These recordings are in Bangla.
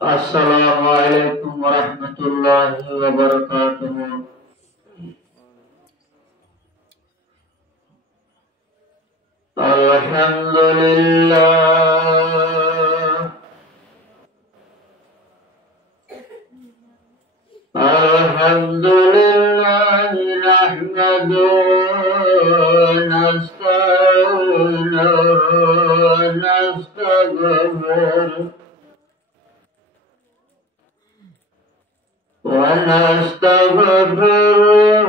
Assalamualaikum warahmatullahi wabarakatuh. Alhamdulillah, alhamdulillah, nahmaduhu nasta'inuhu wa nastaghfiruh ونستغفره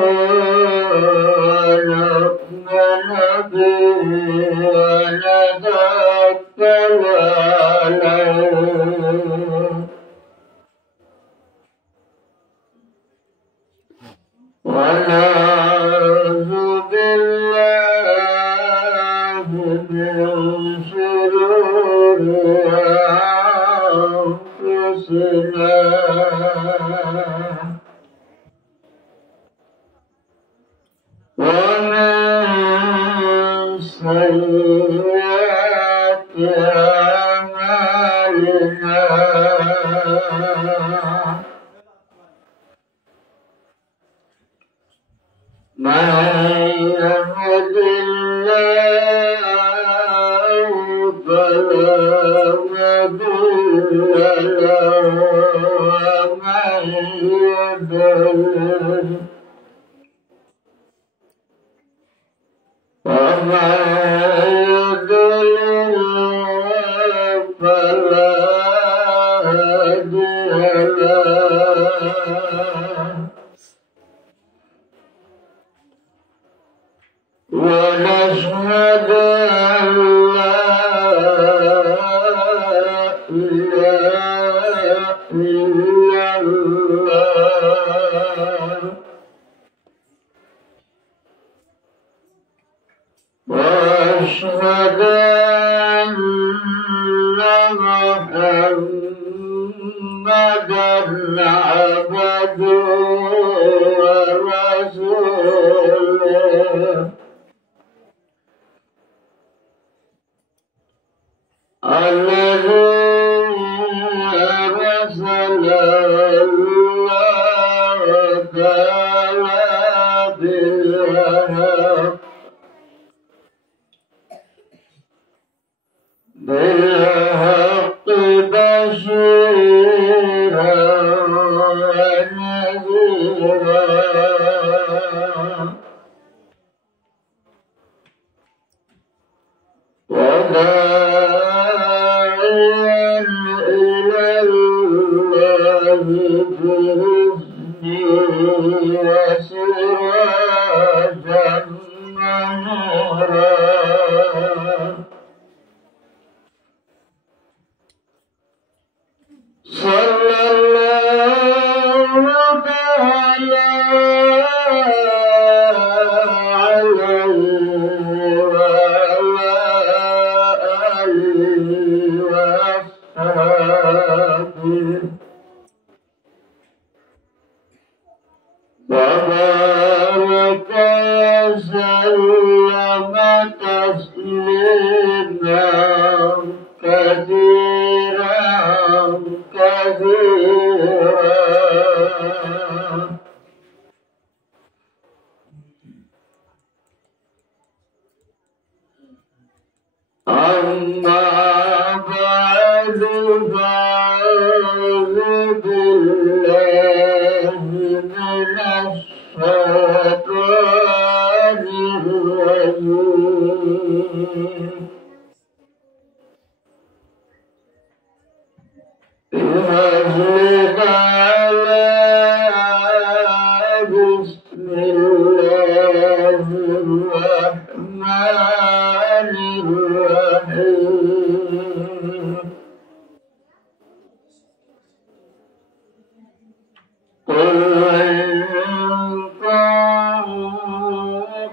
ونؤمن به ونتوكل عليه ونعوذ بالله من شرور أنفسنا ومن سيئات أعمالنا من يهد الله فلا مضل له ومن يضلل فلا هادي له ونشهد أن لا إله إلا الله وأشهد أن محمدًا عبده ورسوله الذي أرسله الله تعالى بالحق بشيرا ونذيرا وداعيا إلى الله بإذنه وسراجا منيرا صلى الله تعالى عليه وعلى آله وأصحابه وبارك وسلم تسليما كثيرا كثيرا أما بعد فأعوذ بالله من الشيطان الرجيم بسم الله الرحمن الرحيم قل إن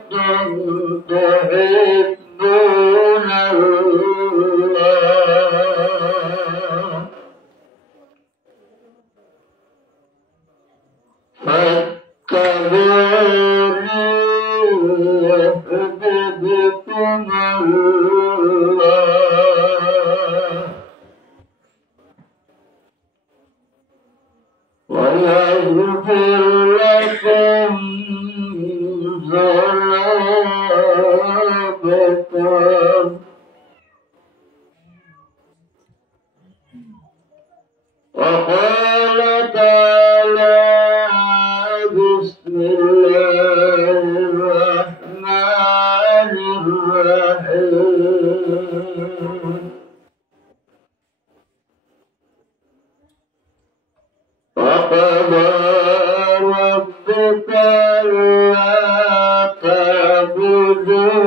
كنتم تحبون الله وقال تعالى بسم الله الرحمن الرحيم وقضى ربك ألا تعبدوا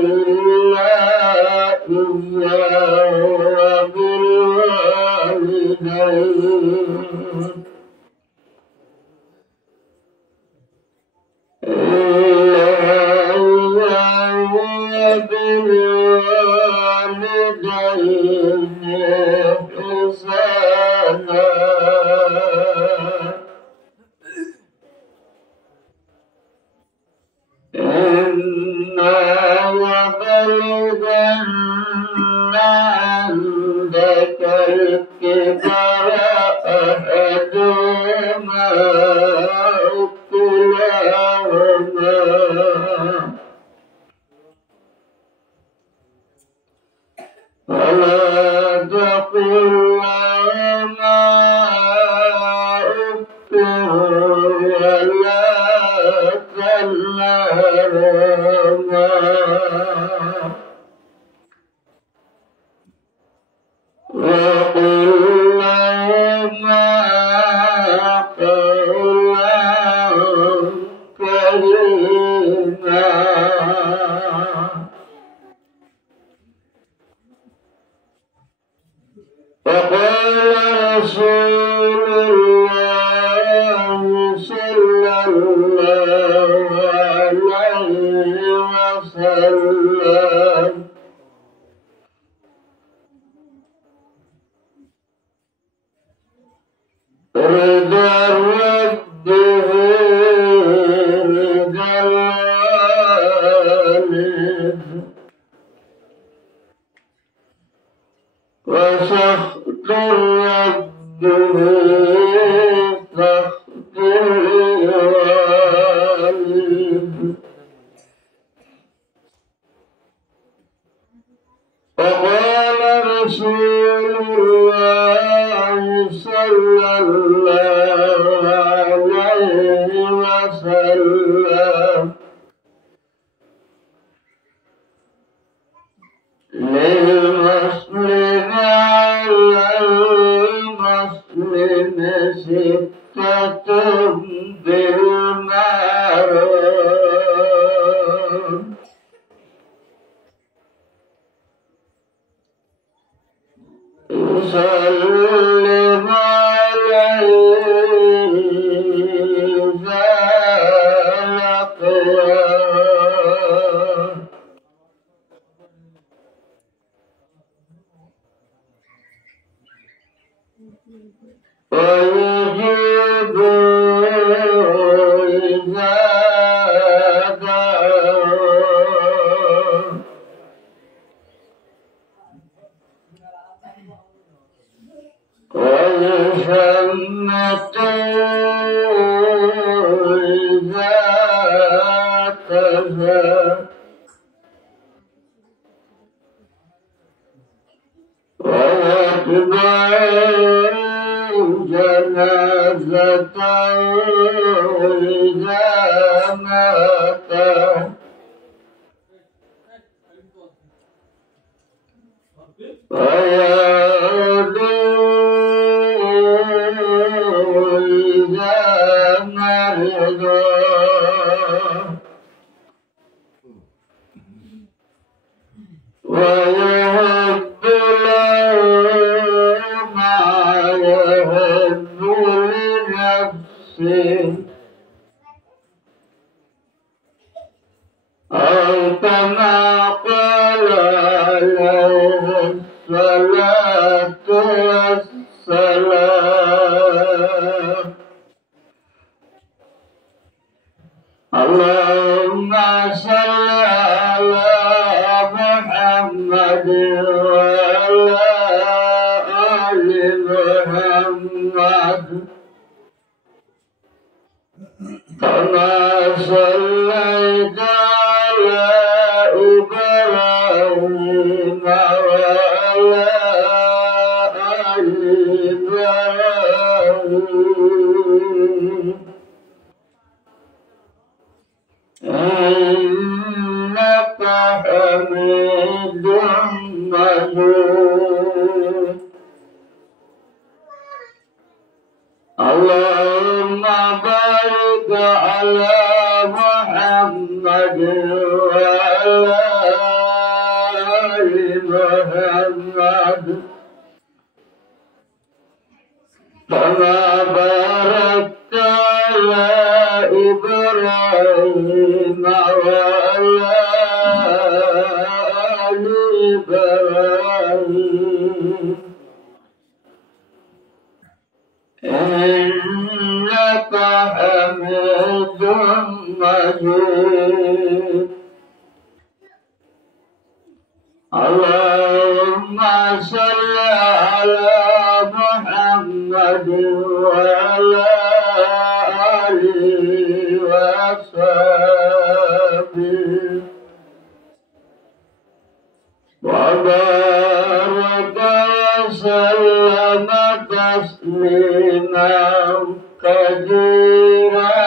إلا إياه وبالوالدين إحسانا إما يبلغن عندك الكبر أحدهما أو كلاهما فلا تقل لهما أف ولا تنهرهما وقل لهما قولا كريما وقال رسول الله صلى الله عليه وسلم رضا الرب رضا الوالد وسخط الرب سخط الوالد وقال رسول الله صلى الله عليه وسلم للمسلم على المسلم ستة بالمعروف يسلم عليه إذا لقياه ويجيب إذا دعاه ويشمت إذا كذا ويتبع جنازته إذا مات ويعود إذا مرض ويهب له ما يهب لنفسه أو كما قال عليه الصلاة والسلام اللهم صل على محمد وعلى آل محمد كما صليت على إبراهيم وعلى آل إبراهيم اللهم بارك على محمد وعلى آل محمد كما باركت على إبراهيم وعلى آل إبراهيم إنك حميد مجيد اللهم صل على محمد وعلى آله وصحبه وبارك وسلم تسليما كثيرا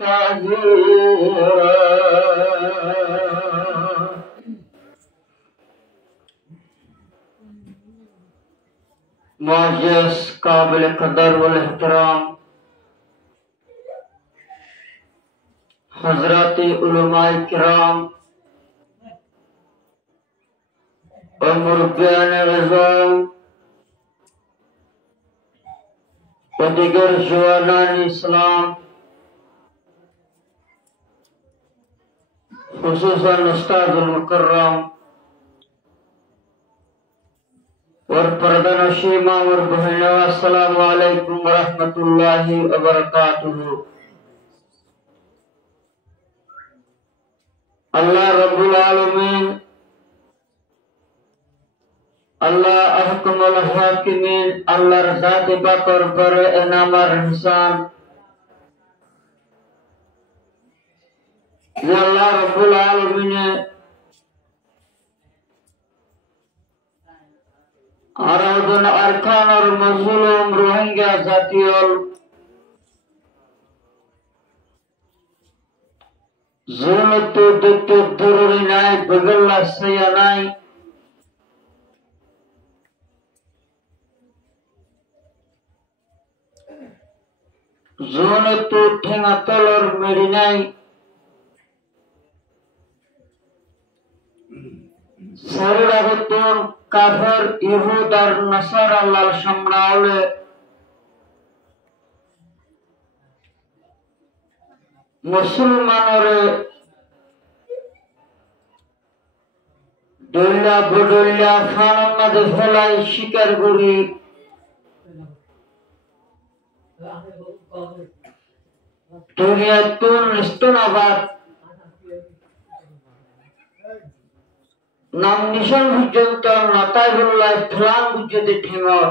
كثيرا. मुअज़्ज़ज़ काबिल कदर वल एहतराम हज़रात उलमाए किराम और मुरब्बियान निज़ाम और दीगर जवानान इस्लाम खुसूसन उस्तादुल मुकर्रम और पर्दानशी इमाम और बहनों अस्सलामु अलैकुम व रहमतुल्लाहि व बरकातुहू। अल्लाह रब्बुल आलमीन अल्लाह अहकमुल हाकिमीन अल्लाह ज़ात बाकर पर इनामर इंसान ये अल्लाह रब्बुल आलमीन आराधन अरकान और मज़लूम रोहिंग्या जातियों ज़ुल्मतो दुत्तो दुरुरी नाई बगल्ला सया नाई ज़ुल्मतो ठेंगा तलर मेरी नाई शरीरागतों काफर यहूद और नसारा लाल शमरावले मुसलमानों डोलिया बुडोलिया खानों में फैलाई शिकार गुरी दुनिया तुन निस्तुनाबाद नाम निशान हुज्जत नताइबुल्लाह फलान हुज्जत ठेंगोर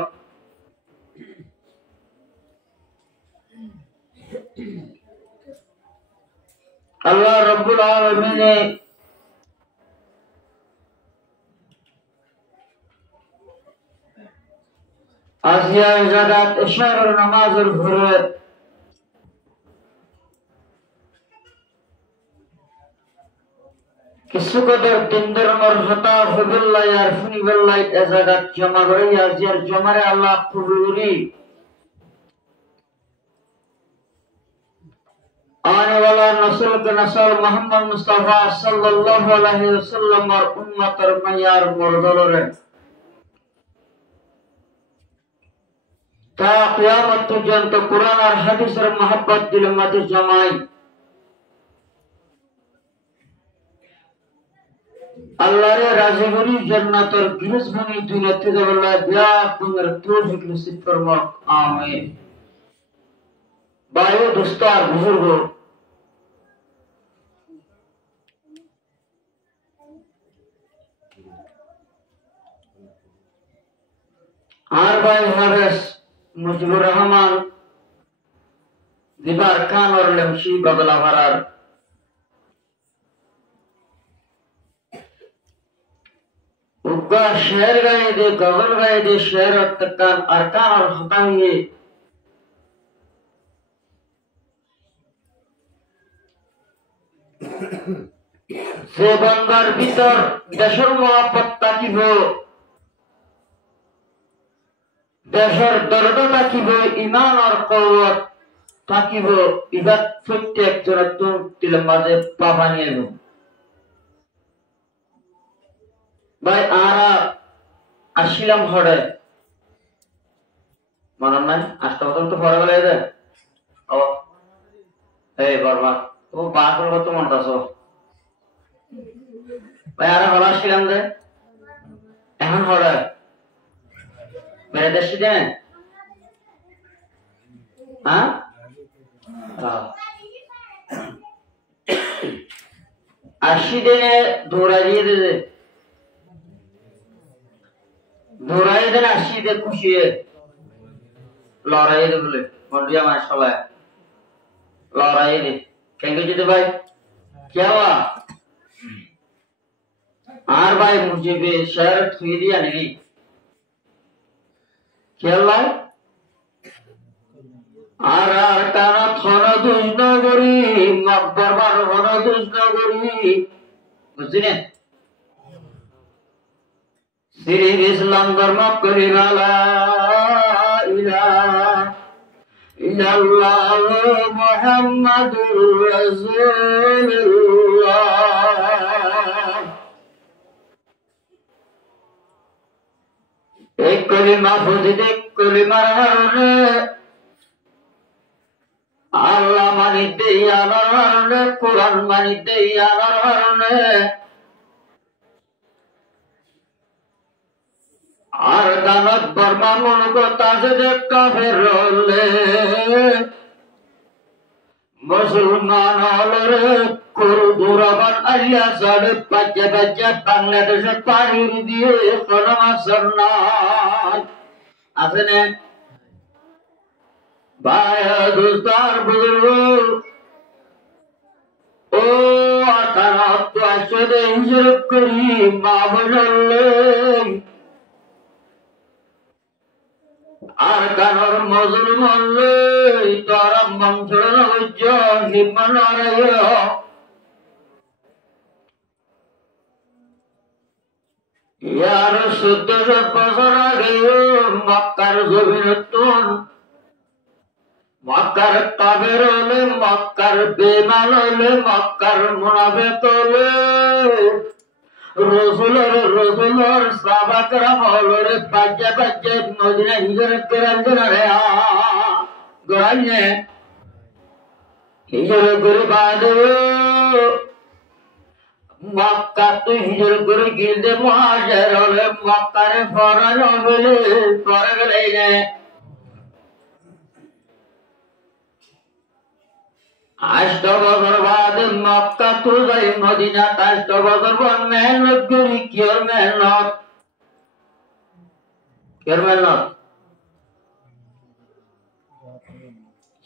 अल्लाह रब्बुल आलमीन ने आसिया इजादत इशार और नमाज और भरे किसको कदर तिंदर मरहता फबिल्ला यारफनी बिल्ला इजादत जमा करे याजिर जमारे अल्लाह कुबूरी आने वाला नस्ल के नस्ल मोहम्मद मुस्तफा सल्लल्लाहु अलैहि वसल्लम और उम्मत और मयार मुर्दलोरे ता क़यामत पर्यंत कुरान और हदीस और मोहब्बत दिल में जमाई अल्लाह रे राज़ीगुरी जन्नत और गिरज़बनी दुनिया तिदवल्ला बिया कुंगर तौफीक नसीब फरमा आमीन। भाइयों दोस्तों बुजुर्गों आर भाई हारिस मुजिबुर रहमान दिबार खान और लमशी बगला भरार उगा शहर गए दे गगन गए दे शहर और तक्कान अरकान और हतांगे से बंगार भीतर दशर महापत्ता की हो দেশের দরদ থাকিব ইমান আর কওয়ত থাকিব ইবাদ প্রত্যেক জনের মাঝে পাবা নিয়ে ভাই আরা আসিলাম হরে মনে নাই আষ্ট বছর তো পরে গেলে যে ও এই বরবাদ ও বার করবো তো মনে আছো ভাই আরা হরা আসিলাম যে এখন হরে মেরে দেশি দেন হ্যাঁ আশি দিনে দৌড়াইয়ে দে দৌড়াই দেন আশি দে খুশি লড়াই দে বলে মন্ডিয়া মাস সবাই লড়াই দে কেন যদি ভাই কেওয়া আর ভাই মুজিবে শহর থুই দিয়া নাকি খেয়াল আর আর কারা থর দুষ নগরী মকবর বার হর দুষ নগরী বুঝছিলেন শ্রী ইসলাম ধর্ম করিবালা ইলাহা ইল্লাল্লাহ মুহাম্মাদুর রাসূলুল্লাহ এক কলিমা ফজিলে কলিমার কারণে আল্লাহ মানিতে আমার কারণে কোরআন মানিতে আমার কারণে আর দানত বর্মা মূলক তাজে কাফের হলে মুসলমান হলে করু দুরাবান আলিয়া সাড়ে পাঁচে পাঁচে বাংলাদেশে পানি দিয়ে কোনো মাসর নাই আছে না ভাই দোস্তার বুজুর্গ ও আতারাত তো আসলে হিসেব করি মা বললে আর কারোর মজুর মরলে তারা মন্ত্রণ হইছ হিমান ইয়ার ১৪০০ বছর আগে মক্কার জমিন মক্কার কাবের হলে মক্কার বেমান হলে মক্কার মুনাফিক হলে রসুলের সাহাবাকরাম হলরে বাজ্যা বাজ্যা মদিনা হিজরত করার জন্য গড়াইনে হিজরত করে বাদে মক্কা তুই হিজরত করে গিলদে মুহাজির হলে মক্কারে ফরান হলে পরে গেলে নে আষ্ট বছর বাদে মক্কা তো যাই মদিনা ৮ বছর পর মেহনত করি কিয়র মেহনত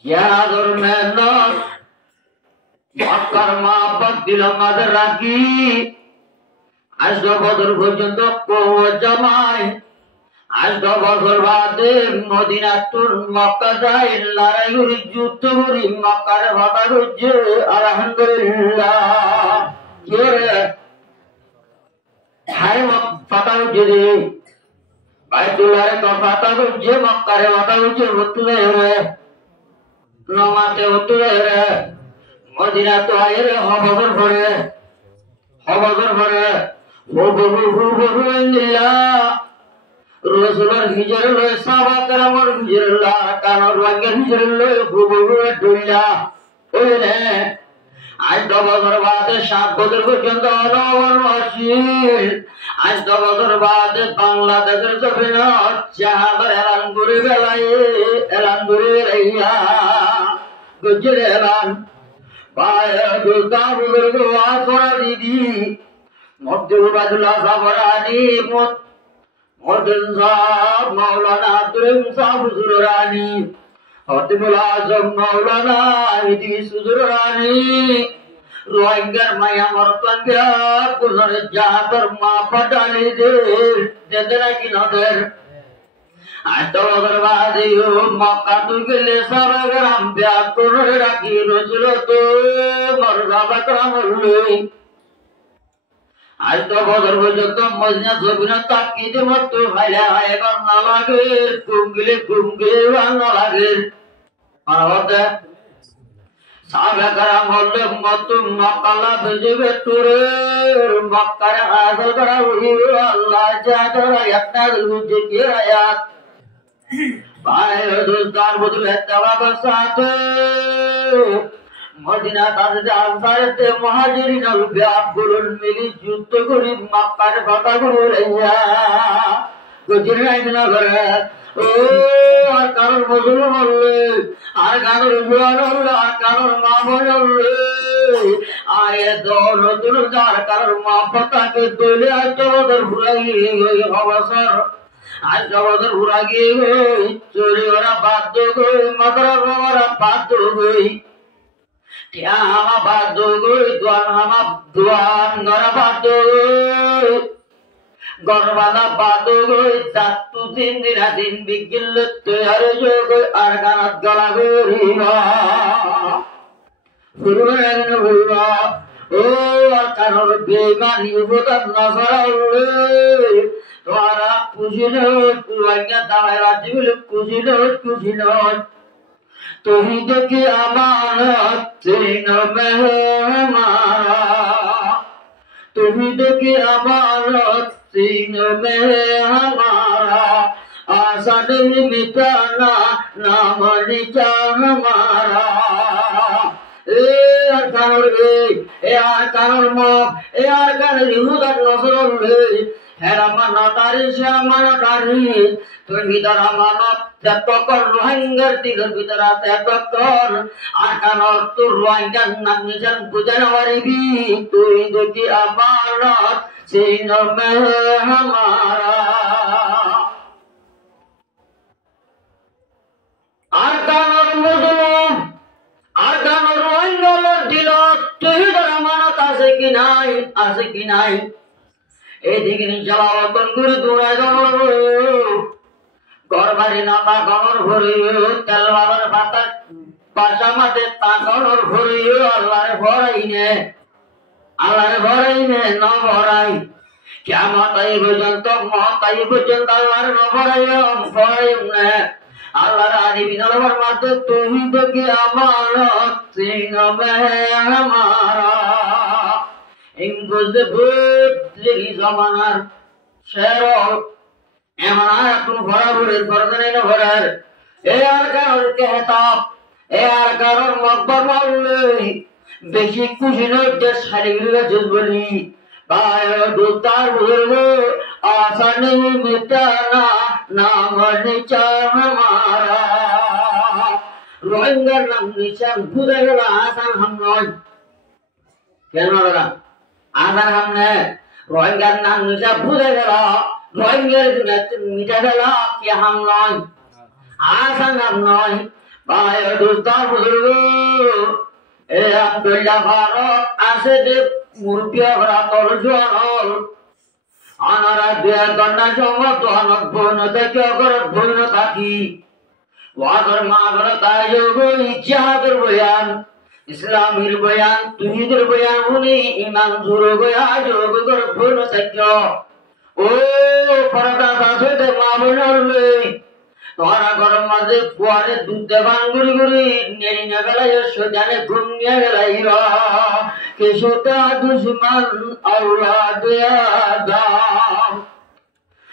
ইয়াদর মেহনত মক্কার মহব্বত দিল মাঝে রাখি ৮ বছর পর্যন্ত জামাই ৮ বছর বাদে মদিনা তোর মক্কা যাই লড়াই করি যুদ্ধ করি মক্কার ভাতা করছে আলহামদুলিল্লাহ কে রে হাই ফাতা করছে রে ভাই তোলারে তো ফাতা করছে মক্কারে ভাতা করছে হতুলে রে নমাতে হতুলে রে মদিনা তো আয় রে হবছর পরে রসুলের হিজর লয় সাহাবাকরামের হিজর লা কানর ওয়াঙ্গের হিজর লয় হুবহুবে দুইলা ওইনে ৮ বছর বাদে ৭ বছর পর্যন্ত অনবসীল ৮ বছর বাদে বাংলাদেশের জমিন চাহাদার এলান করে বেলায় এলান করে রাইয়া গুজর এলান পায় দুর্গা বুজুর্গ আসরা দিদি মধ্যবাদুল্লাহ সাবরানি মদন সাহেব মৌলানা আব্দুল সাহেব হুজুরানি হতিবুল আজম মৌলানা ইদিস হুজুরানি রোহিঙ্গার মায়া মরতঙ্গা কুলরে জাহাবর মা পটালি দে নাকি নদের ৮ বছর বাদে মক্কা তুই গেলে সারাগ্রাম ব্যাগ করে রাখি রসুল তো মরজাবা করাম আজ তো বদর পর্যন্ত মদিনা জমিনা তাকিতে মতো ভাইলা এবার না লাগে কুমগিলে না লাগে আর সাহাবারা বললে মতো মক্কালা বেজবে তোরে মক্কার হাজার করা আল্লাহ জাদরা একটা লুজে কি আয়াত ভাই দোস্তার বদলে তাওবা সাথে মদিনা তাজে আনসারতে মুহাজিরিন আল বিআবুল মিলি যুদ্ধ করি মক্কার কথা করে রাইয়া গুজরাই না করে ও আর কারণ বদল বললে আর কারণ জোয়ান হল আর কারণ মা বললে আয়ে দল দূর যার কারণ মা পতাকে দলে আসতে ওদের ভুলাই অবসর আর জবদের ভুরা গিয়ে চলে ওরা বাধ্য গই মাদরা ওরা বাধ্য গই হামা বাধ্য গই দোয়ান হামা দোয়ান গড়া বাধ্য গরবালা বাধ্য গই চাতু দিন দিন বিগিল তৈরি যোগ আর গানাত গলা গরিবা ফুরুন ভুলবা ও আর কারোর বেমানি বোতাম না সরালে তোরা কুজিল কুয়াইয়া দাঁড়ায় রাজি বলে কুজিল তুমি দেখি আমার চিন মেহমারা তুমি দেখি আমার চিন মেহমারা आशा नहीं मिटाना नाम निचा हमारा ए अरकानोर ए अरकानोर मौत ए अरकानोर इहुदार नसर रे हेरा मानतारी श्यामानतारी तुम भीतर मानत त्यागकर रोहिंगर दिगर भीतर त्यागकर अरकानोर तू रोहिंगर नगनिजन बुझनवारी भी तू देखी अमानत सीन में हमारा আরকানোর মুজলুম আরকানোর রোহিঙ্গল দিল তহিদর আমানত আছে কি নাই এদিকে জলাবতন করে দৌড়ায় গরবারি না তাকানোর ভরে তেলবাবার বাতাস বাসা মাঠে তাকানোর ভরে আল্লাহরে ভরাই নে না ভরাই কিয়ামত আই পর্যন্ত মত আই পর্যন্ত আল্লাহরে না ভরাই না আল্লাহর আদিবি নলবার মাঝে তুমি দেখি আমার সিংহ মেহমারা ইংগুজে বুদ্ধি জমানার শের এমন এখন ভরাভরের বর্ধনে না ভরার এ আর কারোর কেহতাব এ আর কারোর মকবর মারলে বেশি খুশি নয় যে শারীরিক জুজ বলি दोस्तार बुजुर्ग आशा नहीं मिटाना नाम निशान हमारा रोहिंगर नाम निशान भूले गला आसान हम नॉय क्या ना लगा आसान हमने रोहिंगर नाम निशान भूले गला रोहिंगर मिटा गला क्या हम नॉय आसान हम नॉय भाई दोस्तार बुजुर्ग ए अब्दुल्ला फारूक आसे दे মুরপিয়া ভরা তোর জল আনারা দেয়া গন্ডা জমত আনক বন দেখে অগর বন থাকি ওয়াগর মাগর তাই গই জিহাদের বয়ান ইসলামের বয়ান তুহিদের বয়ান উনি ইমান জুর গয়া যোগ গর বন থাকি ও পরদা দাসতে মাবনলে তোরা গরম মাঝে কুয়ারে দুধ দেবান গুড়ি গুড়ি নেড়ি না গেলাই সোজানে ঘুম নিয়ে গেলাই রা কেশোটা দুশ্মন औलाद आदम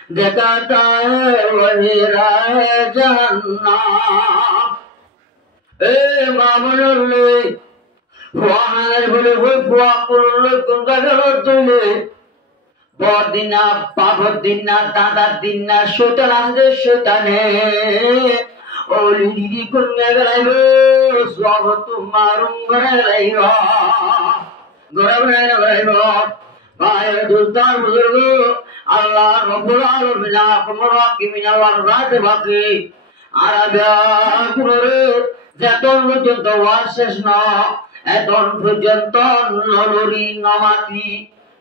देखाता है वही राह जहन्नम ए मामले ফুয়াহানের বলে বই ফুয়া করলে কোনটা গেল তুলে বদিনা বাবর দিন না দাদার দিন না শোতান আসবে শোতানে ওলি দিদি কোনে গেলাইব সব তোমার গেলাইব গড়াইব ভাই দোস্তার বুজুর্গ আল্লাহ রব্বুল আলামিন আকমর হাকিমিন আল্লাহর রাতে বাকি আরাবিয়া কুরে যতন পর্যন্ত ওয়াজ শেষ না এতন পর্যন্ত নলরি নামাতি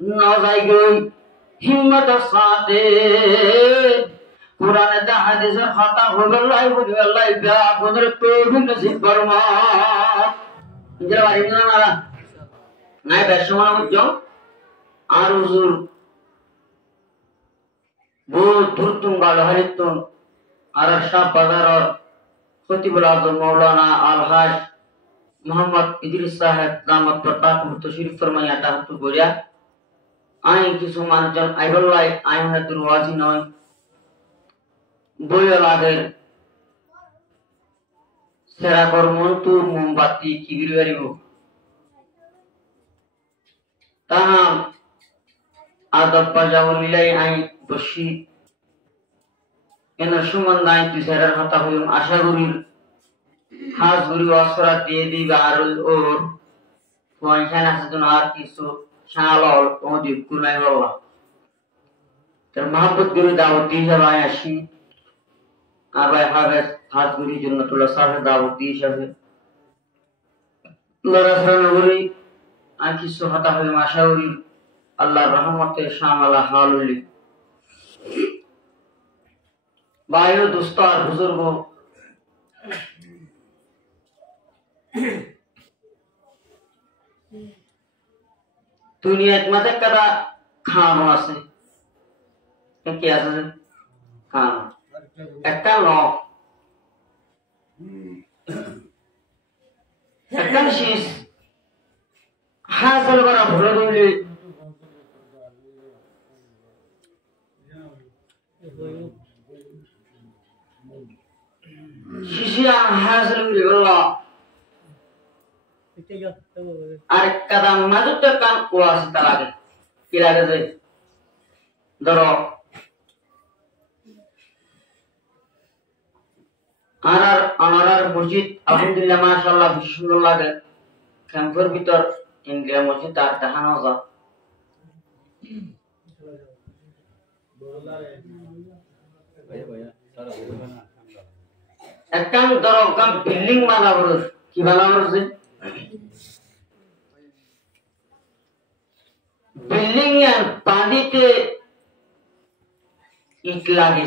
নজাই গই হিম্মতের সাথে কোরআনে দা হাদিসের খাতা হল্লাই বুঝি আল্লাহ ইয়া আপনাদের তৌফিক নসিব ফরমা ইনশাআল্লাহ ইনশাআল্লাহ নাই বেশমনা বুঝছো আর হুজুর বহুত ধুরতুম গালো হারিতুন আর শাহ বাজার খতিবুল আজম মৌলানা আলহাজ মোহাম্মদ ইদ্রিস সাহেব দামত বরকাতুহু তশরীফ ফরমাইয়া তাহাতু গড়িয়া আই কিছু মানুষজন আইবল্লাই আই হাতুর ওয়াজি নয় বইয়ালাদের সেরা কর্মন্তু মোমবাতি কিবির বাড়িব তাহা আদব পাজাউলিলাই আই বসি এনার সুমন নাই তুই সেরার হাতা হইম আশা করির হাজ গুরি অসরা দিয়ে দিবে আর ওর পয়সা আছে জন আর কিছু শালল ওদি কুলাই বললা তার মহব্বত গুরি দাওয়াত হিসাবে আই আসি আর ভাই হাবেস হাজ গুরির জন্য তোলা সাহেব দাওয়াত হিসাবে লড়াছড়া করি আর কিছু হাতা হইম আশা করি আল্লাহর রহমতে শামালা হালুলি বায়ু দুস্তার বুজুর্গ দুনিয়াত মাঝে কাদা খানো আছে কি আছে খানো একটা ল একটা শীষ হাসল করা ভুলে দিলে শিশিরা হাসল করে বলল আর কাদা মাজুত কান ওয়াস তালাগে কি লাগে যে ধরো আনার মসজিদ আলহামদুলিল্লাহ মাশাআল্লাহ বেশ সুন্দর লাগে ক্যাম্পের ভিতর ইন্ডিয়া মসজিদ আর দেখানো যা একখান ধরো কাম বিল্ডিং বানাবো কি বানাবো যে বিল্ডিং এর পানিতে ইট লাগে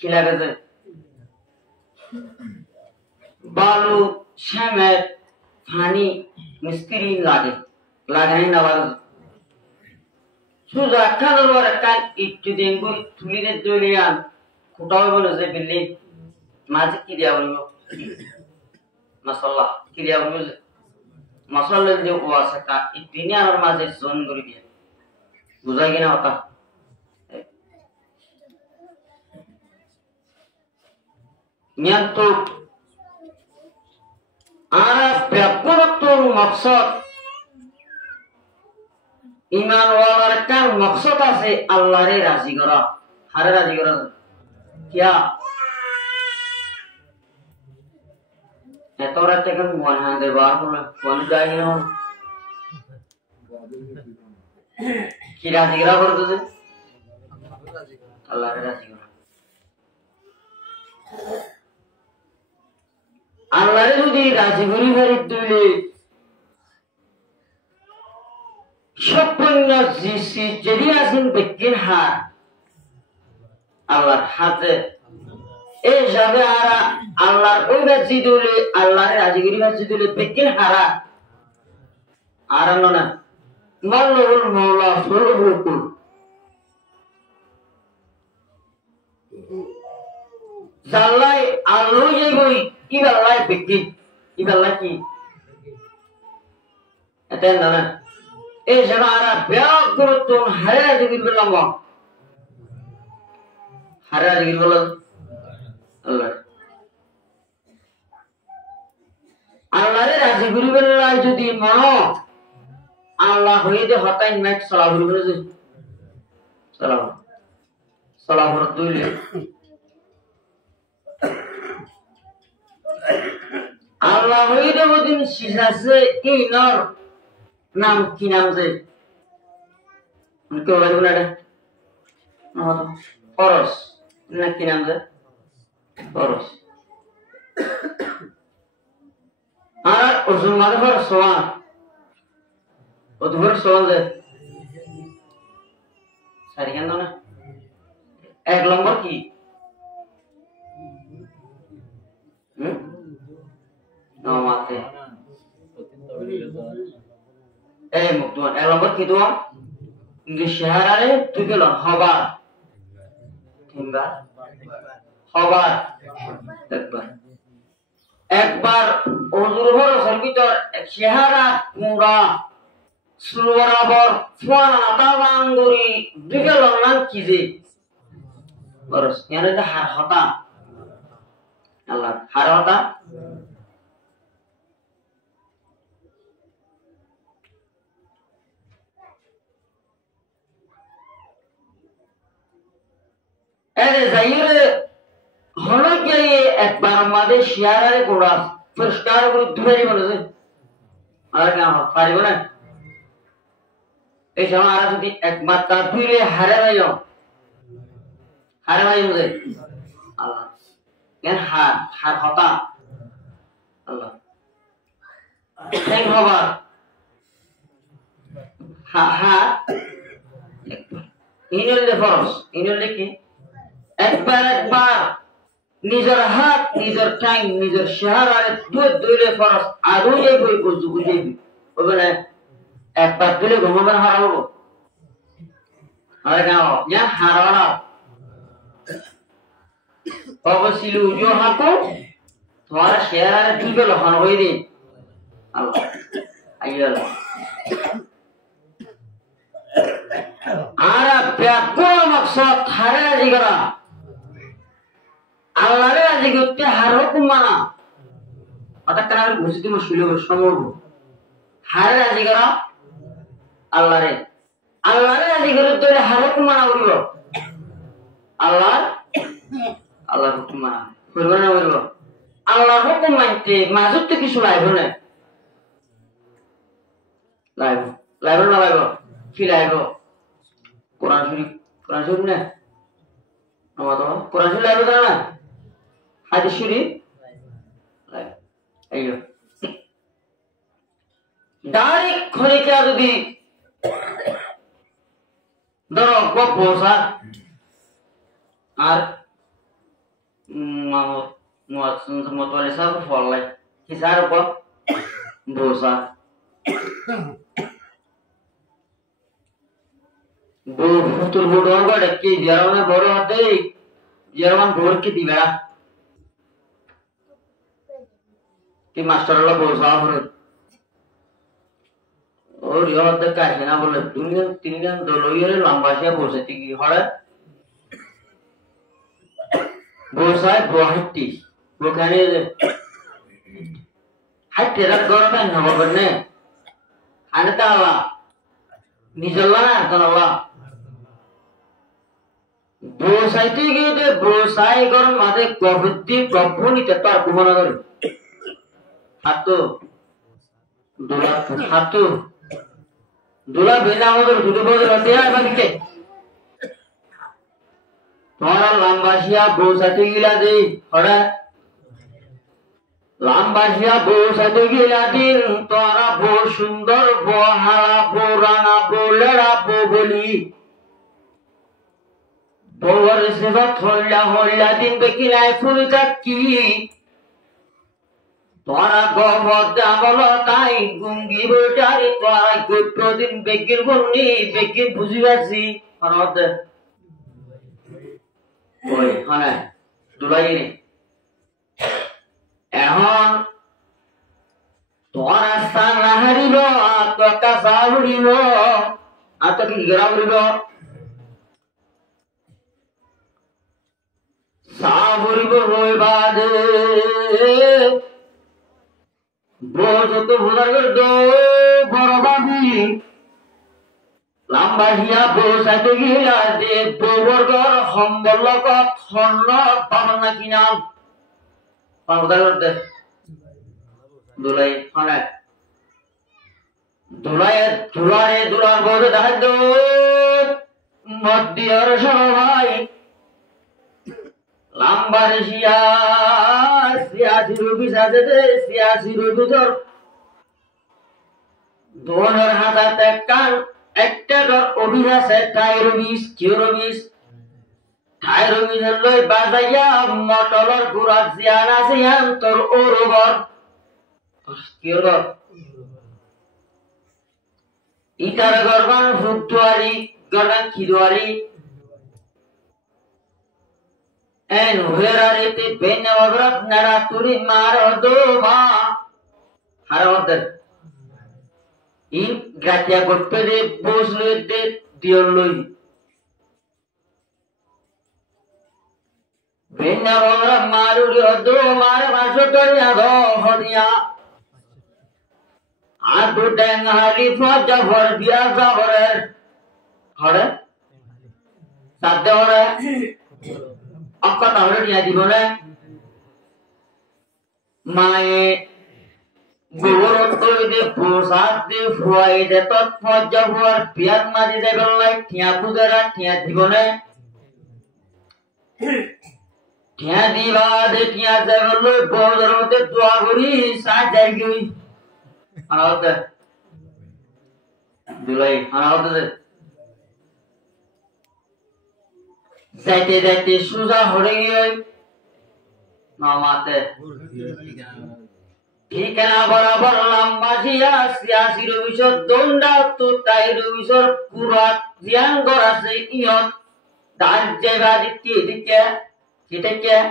কি লাগে যে বালু সিমেন্ট পানি মিস্ত্রি লাগে নাই না বালু সুজা খানোর পর একটা ইট যদি তুলিতে দলিয়ান কোটাও বলে যে বিল্ডিং মাঝে কি দেওয়া বলবো মাসাল্লাহ কি দেওয়া বলবো মশলা যে ও আছে তা এই দুনিয়ার মাঝে জোন করে দিয়ে বুঝাই কিনা কথা নিয়ন্ত্রণ আর ব্যাপকতর মকসদ ইমান ওয়ালার একটা মকসদ আছে আল্লাহরে রাজি করা হারে রাজি করা কিয়া এত রাতে কেন মনে দেবার বলে কোন যাই না কি রাজি করা করতেছে আল্লাহরে রাজি করা আল্লাহরে যদি রাজি করি ফেরি তুলে সম্পূর্ণ যদি আছেন ব্যক্তির হাত আল্লাহর হাতে এই যাবে আর আল্লাহর ওই রাজি দিলে আল্লাহরে রাজি করি রাজি দিলে ব্যক্তির হারা আর না মাল্লাহুল মাওলা সর্বকুল জাল্লাই আল্লাহ যাইবই কি আল্লাহ ব্যক্তি কি আল্লাহ কি এটা না এই যারা ব্যাগ গুরুত্ব হারে রাজি করি বললাম হারে রাজি করি বললাম আল্লাহ আল্লাহরে রাজি করি বললাম যদি মনো আল্লাহ হইতে হতাই ম্যাচ সালাম করি বলে সালাম সালাম দুইলে আল্লাহ হইতে বদিন শিশাছে এই নর নাম কি নাম যে কেউ বলবো না এটা পরশ না কি নাম যে পরশ আর ওজন মাঝে পর সোয়ান ও তোমার সোয়ান যে সারি কেন না এক নম্বর কি নমাতে এই মুখ তোমার এক নম্বর কি তোমার চেহারারে তুই গেল হবার তিনবার হবার একবার একবার ওজুর ভরসের ভিতর চেহারা কুড়া শুরু বরাবর ফুয়ানা তাবাঙ্গুরি দুগেল নাম কি যে বরস এনে যে হার হতা আল্লাহ হার হতা এরে যাইরে হলো গিয়ে একবার আমাদের শেয়ারে গোড়া পরিষ্কার করে ধুয়ে বলেছে আর কেন পারিব না এই সময় আর যদি একবার তার ধুইলে হারে ভাইও আল্লাহ কেন হার হার হতা আল্লাহ ঠেং হবা হা হা ইনলে ফরস ইনলে কি একবার একবার নিজের হাত নিজের ঠ্যাং নিজের চেহারায় ধুইলে ফরস আরো যাইব বুঝু বুঝাইবি বলে একবার দিলে ঘুমাবার হারাবো আর কেন যা হারানো অবশ্যই উজো হাঁকো তোমার চেহারায় ধুইবে লহন হয়ে দিন আল্লাহ আইয়াল আর ব্যাকুল মকসদ হারে আজি করা আল্লাহরে আজি করতে হারো কুমানা অর্থাৎ কেন ঘুষিতে মুশকিল হবে সমর্ব হারে আজি করা আল্লাহরে আল্লাহরে আজি করতে হারো কুমানা উড়িব আল্লাহ আল্লাহর হুকুম মানা করব না করব আল্লাহর হুকুম মানতে মাজুতে কিছু লাইব না লাইব লাইব না লাইব কি লাইব কোরআন শরীফ না আমাদের কোরআন শরীফ লাইব না হাদিস শরীফ লাইব আইয়ো ডাইরেক্ট খরিকা যদি ধরো গপ বসা আর মতওয়ালি সাহেব ফলাই হিসার উপর বসা ফুতুর বুড়ো গড়ে কি যেরকম বড় হতে যেরকম ভোর কি দিবে কি মাস্টার হলো বসা হলো ওর ইহতে কাছে না বলে দুনিয়া তিনজন দলইয়ের লম্বাসিয়া বসে কি হড়ে বসায় বহাইতি ওখানে হাইতে রাত গরমে নবর নে আনতা আল্লাহ নিজল্লা না আল্লাহ বসাইতে গিয়ে বসাই গরম মাঝে কবুদ্দি প্রভুনিতে তার ঘুমানো করে হাতো দোলা হাতো দোলা বেনা আমাদের দুটো বদল হতে আর বাকিতে তোমার লাম্বাসিয়া বসাইতে গিলা দে হড়া লাম্বাসিয়া বসাইতে গিলা দিন তোরা বো সুন্দর বো হারা বো রাঙা বো লেড়া বো বলি বউর সেবা থইলা হইলা দিন বেকিলাই ফুলটা কি তোরা গবর দাবল তাই গুঙ্গি বইটারি তোরা প্রতিদিন বেকির বলনি বেকির বুঝিবাছি হরদ ওই হনে দুলাই এখন তোরা সারা হারিব তো কাঁচা উড়িব আর তো কি গেরা উড়িব সাবরিব রইবাদে বজত ভুলার দো বড়বাবি লাম্বাহিয়া বসাইতে গিলা দে বর্গর সম্বলক খন্ন পাবন না কি নাম পাবদা করতে দুলাই হনে দুলাই দুলারে দুলার বড় দাদ মধ্যর সবাই লাম্বারিয়া সিয়াসি রবি সাজে দে সিয়াসি রবি ধর দোনের হাতাতে কান একটা ধর অভিলাষে টাইরবিস কিউরবিস টাইরবিস লই বাজাইয়া মটলর গুড়া জিয়ানা জিয়ান তোর ওরবর কিউরবর ইটার গরবান ফুটুয়ারি গড়া কিদুয়ারি en huerarete benne wagrat nara turi maro doma harawader in gratia gotpede bosle de dioloi benne wagrat maru do mare masotori ado hodia adu deng hari foja for biasa hore hore sadde hore akka tahore niya dibone mae gurut de pusat de fuai de tot foja for biar maji de belai tia pudera tia dibone tia diba de tia jagolo bodoro de dua guri sa jagi anaude dulai anaude जाते जाते सुजा हो रही है नामाते ठीक है ना बराबर लंबा जिया सियासी रविशर दोंडा तो ताई रविशर पूरा जियान गोरा से इयन दान जेबादी दिखे किते क्या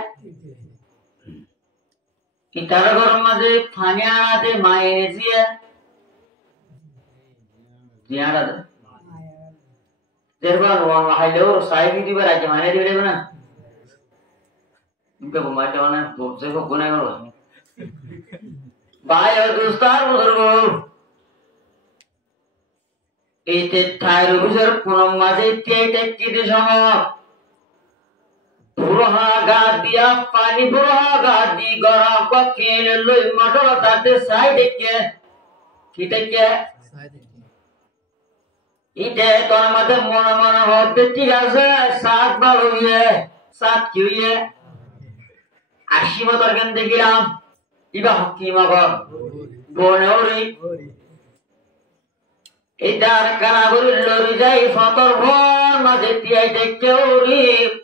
इतारा गरम मजे फानिया आते मायने जिया जियान आते तेरे वो हाइलो साइड भी बार आज माने दिए ना इनका घुमाते वाला बोलते को गुना करो भाई और दोस्तार बुजुर्गो इते थायरो बुजुर्ग पुनम माजे तेटे किदे समो बुरहा गादिया पानी बुरहा गादी गरा को केले लोई मटोला ताते साइड के किते के इटे तो मत मन मन होते ठीक है सात बार हुई है सात क्यों है आशी मत और गंदे गिराम इबा हकी मगर बोने ओरी इधर कनाबुरी लोरी जाई फतर भोन मजे तियाई देखे ओरी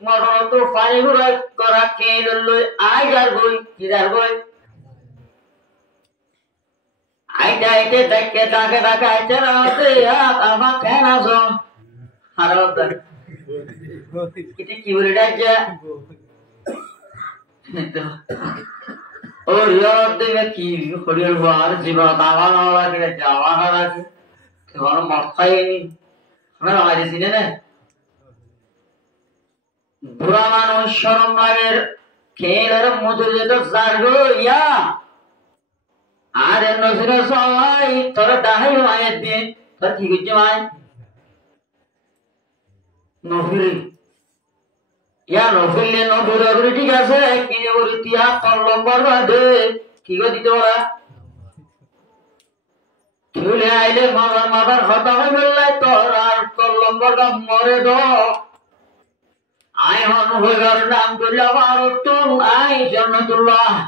मरो तो फानी बुरा करा के लोई आई जार गोई किधर गोई आइटे आइटे देखे ताके ताके आइटे रहते यार आमा कहना सो हरावता किती किवरी डाजा और यार देवे की हरियर बार जीवा दावा नाला के जावा नाला के तुम्हारा मरता ही नहीं हमें हमारे सीने ने बुरा मानो शर्म लागे खेलर मुझे तो जागो या आरे नजर सलाई तोरा दाही आए दिन तर ठीक जमाए नफिल या नफिल ले नफिल अगर ठीक है किने बोली तिया कलम्बर दे की को दिते वाला चुले आइले मगर मगर खता हो मिलले तोरा कलम्बर का मरे दो आय हन हो घर नाम तुल्ला बारो तुम आय जन्नतुल्लाह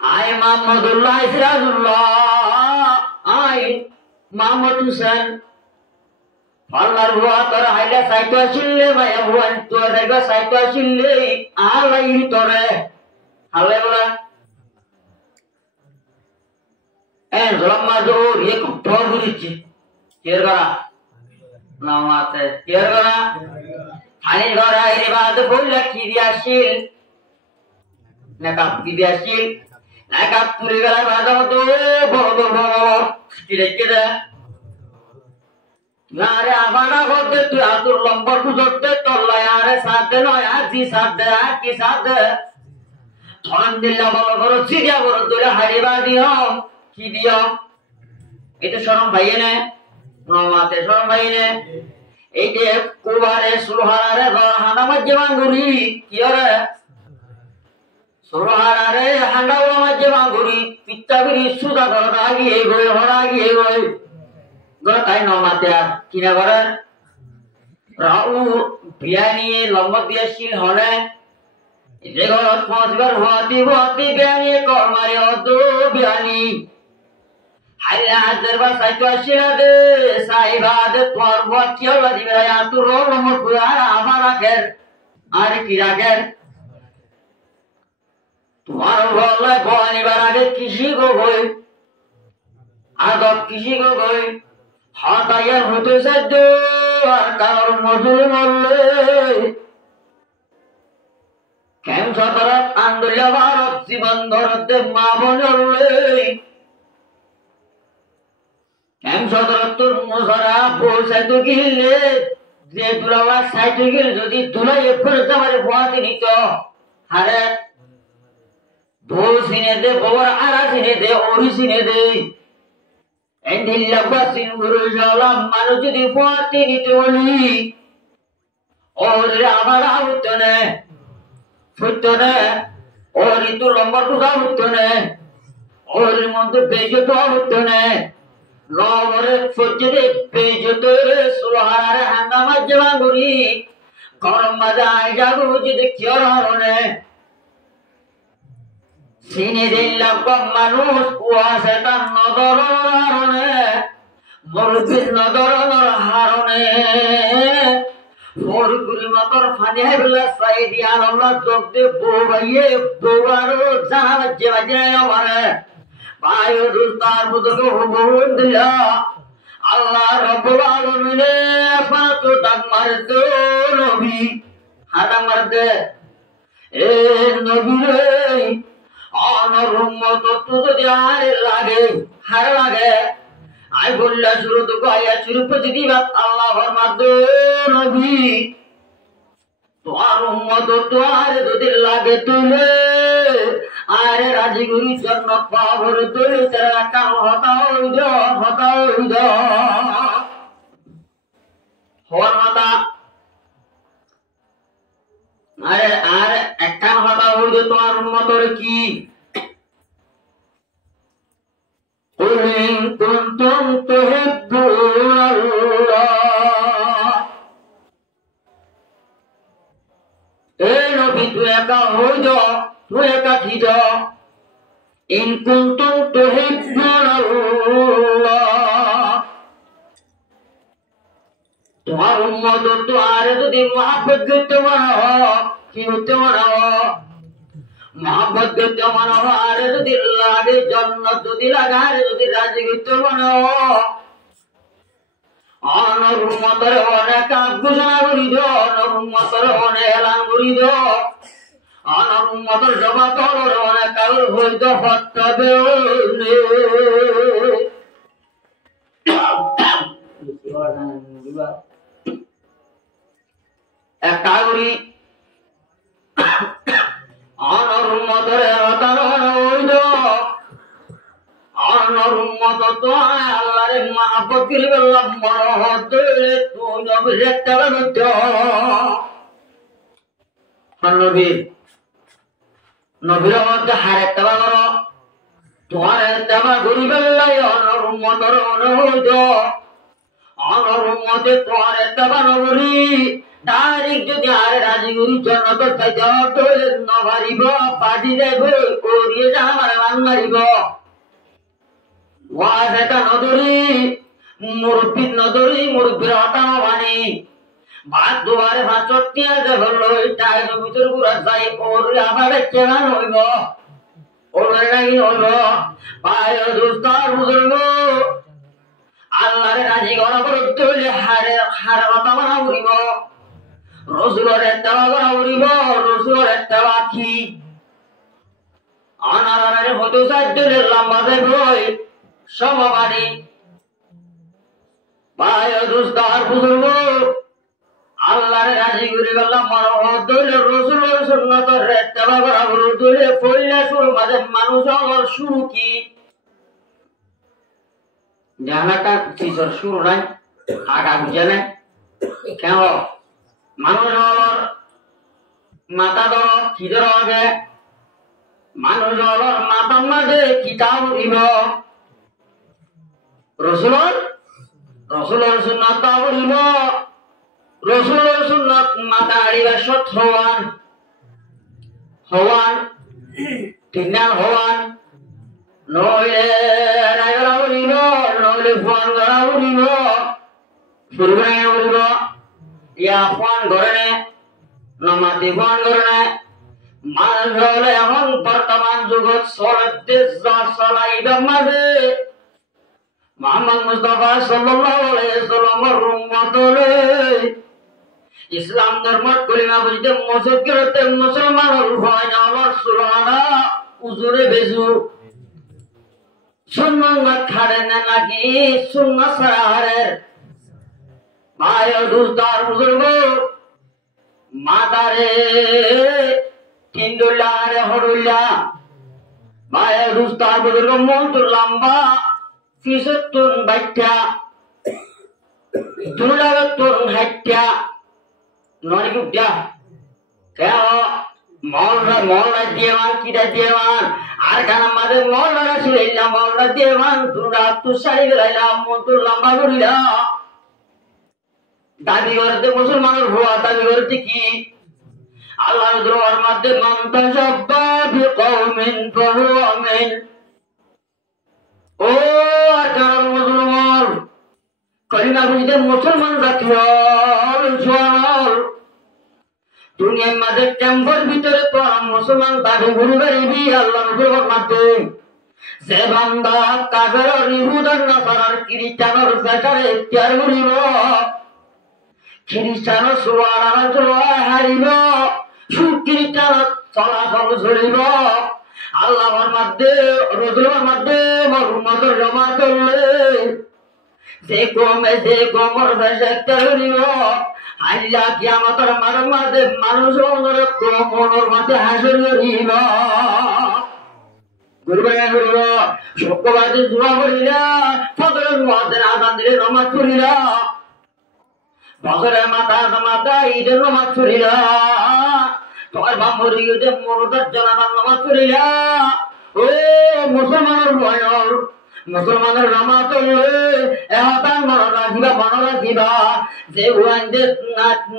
आय मोहम्मदुल्लाह सिराजुल्लाह आय मोहम्मद हुसैन फल्लार हुआ तर हाइला साइतो चिल्ले माया हुआ तो देखो साइतो चिल्ले आलाई तोरे हाले बोला एन जलमा जो ये कुठोर गुरीची केर करा नामाते केर करा हानी घरा हे बाद बोलला की दियाशील नका की दियाशील नका पुरी गला बाद तो बरो किरे किरे यारे आवाना होते तू आतुर लंबर को जोड़ते तो यारे साथ दे नो यार जी साथ दे की साथ दे थोड़न दिल्ला बोलो करो सीधा करो दोले हरिबा दियो की दियो ये तो शर्म भाई ने नौमाते शर्म भाई ने एक ये कुबारे सुलहाना रे हाना मज्जमांगुरी कियोरे सुलहाना रे हांडा मज्जमांगुरी पित्ताबिरी सुदा करनागी ए गोय होनागी ए गोय गताई नौमाते किना करे राहु बियानी लम्बत दियाशील होने इसे गलत पहुंचकर होती बियानी को हमारे दो बियानी हाइला दरबा साइटवाशिया दे साहिबा दे तोर वकियो लदी गया तू रोल नंबर पूरा हमारा घर आरे किरा घर तुम्हारा रोल है बोनी बारागे किसी को कोई আদব কৃষি গই হতাইয়ার হতে সাধ্য আর কারোর মজুরি মরলে কেন সতরত আন্দোলন ভারত জীবন ধরতে মা বনলে কেন সতরত তোর মশারা পৌঁছাইতে গিলে যে দুলাবা সাইতে গেলে যদি দুলাই এফরে তোমার ভুয়াতে নিত হারে বউ সিনে দে বউর আরা সিনে দে ওরি সিনে দে এন্ডিল্লা বাসিন গুরু জালাম মানুষ যদি ভুয়াতে নিতে বলি ওরে আমার আউতনে ফুটনে ওরি তো লম্বা টুকা ফুটনে ওর মধ্যে বেজত ফুটনে লবরে ফুটে বেজত সুলহার হাঙ্গামা জমা করি গরম মাজায় যাবো যদি কিয়র হরনে সিনে দিল্লা কম মানুষ কুয়াশে তার নদর হারনে মুরগির নদর হারনে ফরকুরি মতর ফানি হেবলা সাইদি আল্লাহ জগদে বউবাইয়ে বউবারো জানা বাজে বাজে আমারে বায়ু দুস্তার বুদকে হুবুন দিলা আল্লাহ রব্বুল আলামিন ফাত ডাক মার দে নবী হাদা মার দে এ নবী রে অনর উম্মত তো যদি আর লাগে হার লাগে আই বললা শুরু তো আয়া শুরু প্রতিদিবাত আল্লাহ ফরমাদ নবী তোমার উম্মত তো আর যদি লাগে তুলে আরে রাজি গুরি জন্য পাবর তুলে তারা কাম হতাও হওয়ার মাতা আরে আর একটা হতা হইল তোমার উম্মতর কি قل إن كنتم تحبون الله এ নবী তুই একা হই যাও তুই একা থি যাও ইন কুনতুম তুহিব্বুন আল্লাহ তোমার উম্মত তো আর যদি মহব্বত করতে মানো কি হতে মানো মহব্বত করতে মানো আর যদি লাগে জান্নাত যদি লাগার যদি রাজি করতে মানো অনর উম্মতের অনেক ঘোষণা করি দাও অনর উম্মতের অনেক এলান করি দাও অনর উম্মতের জবাব অনর অনেক কাগর হইতে হত্যাবে এক কাগরি অনর উম্মতের অতারণ হইল অনর উম্মত তো আল্লাহরে মহব্বত করিবে মরহত দিলে তুই নবী দেখতে পাবি নবীর নবীর মধ্যে হারেকটা বাগর তোমার তেমা করিবে অনর উম্মতর অনুহইত অনর উম্মতে তোমার তেমা নগরী ডাইরেক্ট যদি আর রাজি গুরি জন্নত চাইতে হইলে নভারিব পাটি দেব করিয়ে যা আমার মান মারিব ওয়াজ এটা নদরি মুরব্বীর নদরি মুরব্বীর হটানো বাণী ভাত দুয়ারে ভাত চট্টিয়া যে হলো টাইম ভিতর পুরা যাই ওর আবার চেহান হইব ওর নাকি হইব পায় দুস্তার বুঝলব আল্লাহরে রাজি করা করতে হইলে হারে মাথা মারা উড়িব রসুলের একটা করা উড়িব রসুলের একটা বাকি অনারারে হতে সাহায্য লম্বা দেব সমবাড়ি পায় দুস্তার বুঝলব আল্লাহরে রাজি করে গেলাম মরহত দইলে রসুলের সুন্নতের ইত্তেবা করা হলো দইলে পড়লে শুরু মাঝে মানুষ আমার শুরু কি জানাটা কিসর শুরু নাই আগা বুঝে নাই কেন মানুষ মাথা ধর কি ধর আগে মানুষ মাথার মাঝে কিতাব দিব রসুলের সুন্নত দিব রসুলের সুন্নত মাথা আড়িবা সৎ হওয়ান তিনাল হওয়ান নইলে রায়রা উড়িব নইলে ফোন করা উড়িব ফুরবাই উড়িব ইয়া ফোন করে নমাতি ফোন করে মানুষ হলে এখন বর্তমান যুগত চলতে চলাইবার মাঝে মুহাম্মদ মুস্তাফা সাল্লাল্লাহু আলাইহি ওয়াসাল্লামের উম্মতরে ইসলাম ধর্ম কলিমা বুঝতে মুসলমানতে মুসলমানের ভয় না হওয়ার সুরানা উজুরে বেজু সুন্নাত খাড়ে না নাকি সুন্নাত সারারে মায়ের দুস্তার বুজুর্গ মাতারে তিনডুল্লা রে হরুল্লা মায়ের দুস্তার বুজুর্গ মন্ত লম্বা ফিসতুন বাইটা দুলাগতুন হাইটা নরি গুড্ডা কেন মলরা দেওয়ান কিটা দেওয়ান আর গান আমাদের মলরা ছিলাম মলরা দেওয়ান দুরা তু শাড়ি গেলাম মন্তর লম্বা করিলা দাবি করতে মুসলমানের ভুয়া দাবি করতে কি আল্লাহ দ্রোয়ার মধ্যে মন্তাশাব্বা বিকওমিন ফাহুয়া মিন ও আকার মুসলমান কলিমা বুঝতে মুসলমান রাখিয়াল জোয়াল দুনিয়ার মাঝে টেম্পর ভিতরে তো মুসলমান দাবি ঘুরবে আল্লাহ নবীর মধ্যে যে বান্দা কাফের ইহুদার নাসারার খ্রিস্টানের বেচারে ইখতিয়ার করিব খ্রিস্টানের সুবহানাল্লাহ জোয়া হারিব সুখ্রিস্টান চলাচল চলিব আল্লাহর মধ্যে রসুলের মধ্যে মুহাম্মদের জমা করলে যে কমর বেশে ইখতিয়ার করিব আল্লাহ কিয়ামতের মাঝে মানুষ মনের মধ্যে হাসিল করিব শুক্রবারে জুয়া করিলা ফজরের মধ্যে আজান দিলে নামাজ পড়িলা ফজরের মাথা ঈদের নামাজ পড়িলা তোমার বামরি ঈদের মরদার জানাজার নামাজ পড়িলা ও মুসলমানের ভয়ল মুসলমানের নামাজ পড়লে এহতান মনে রাখিবা যে উয়াইদের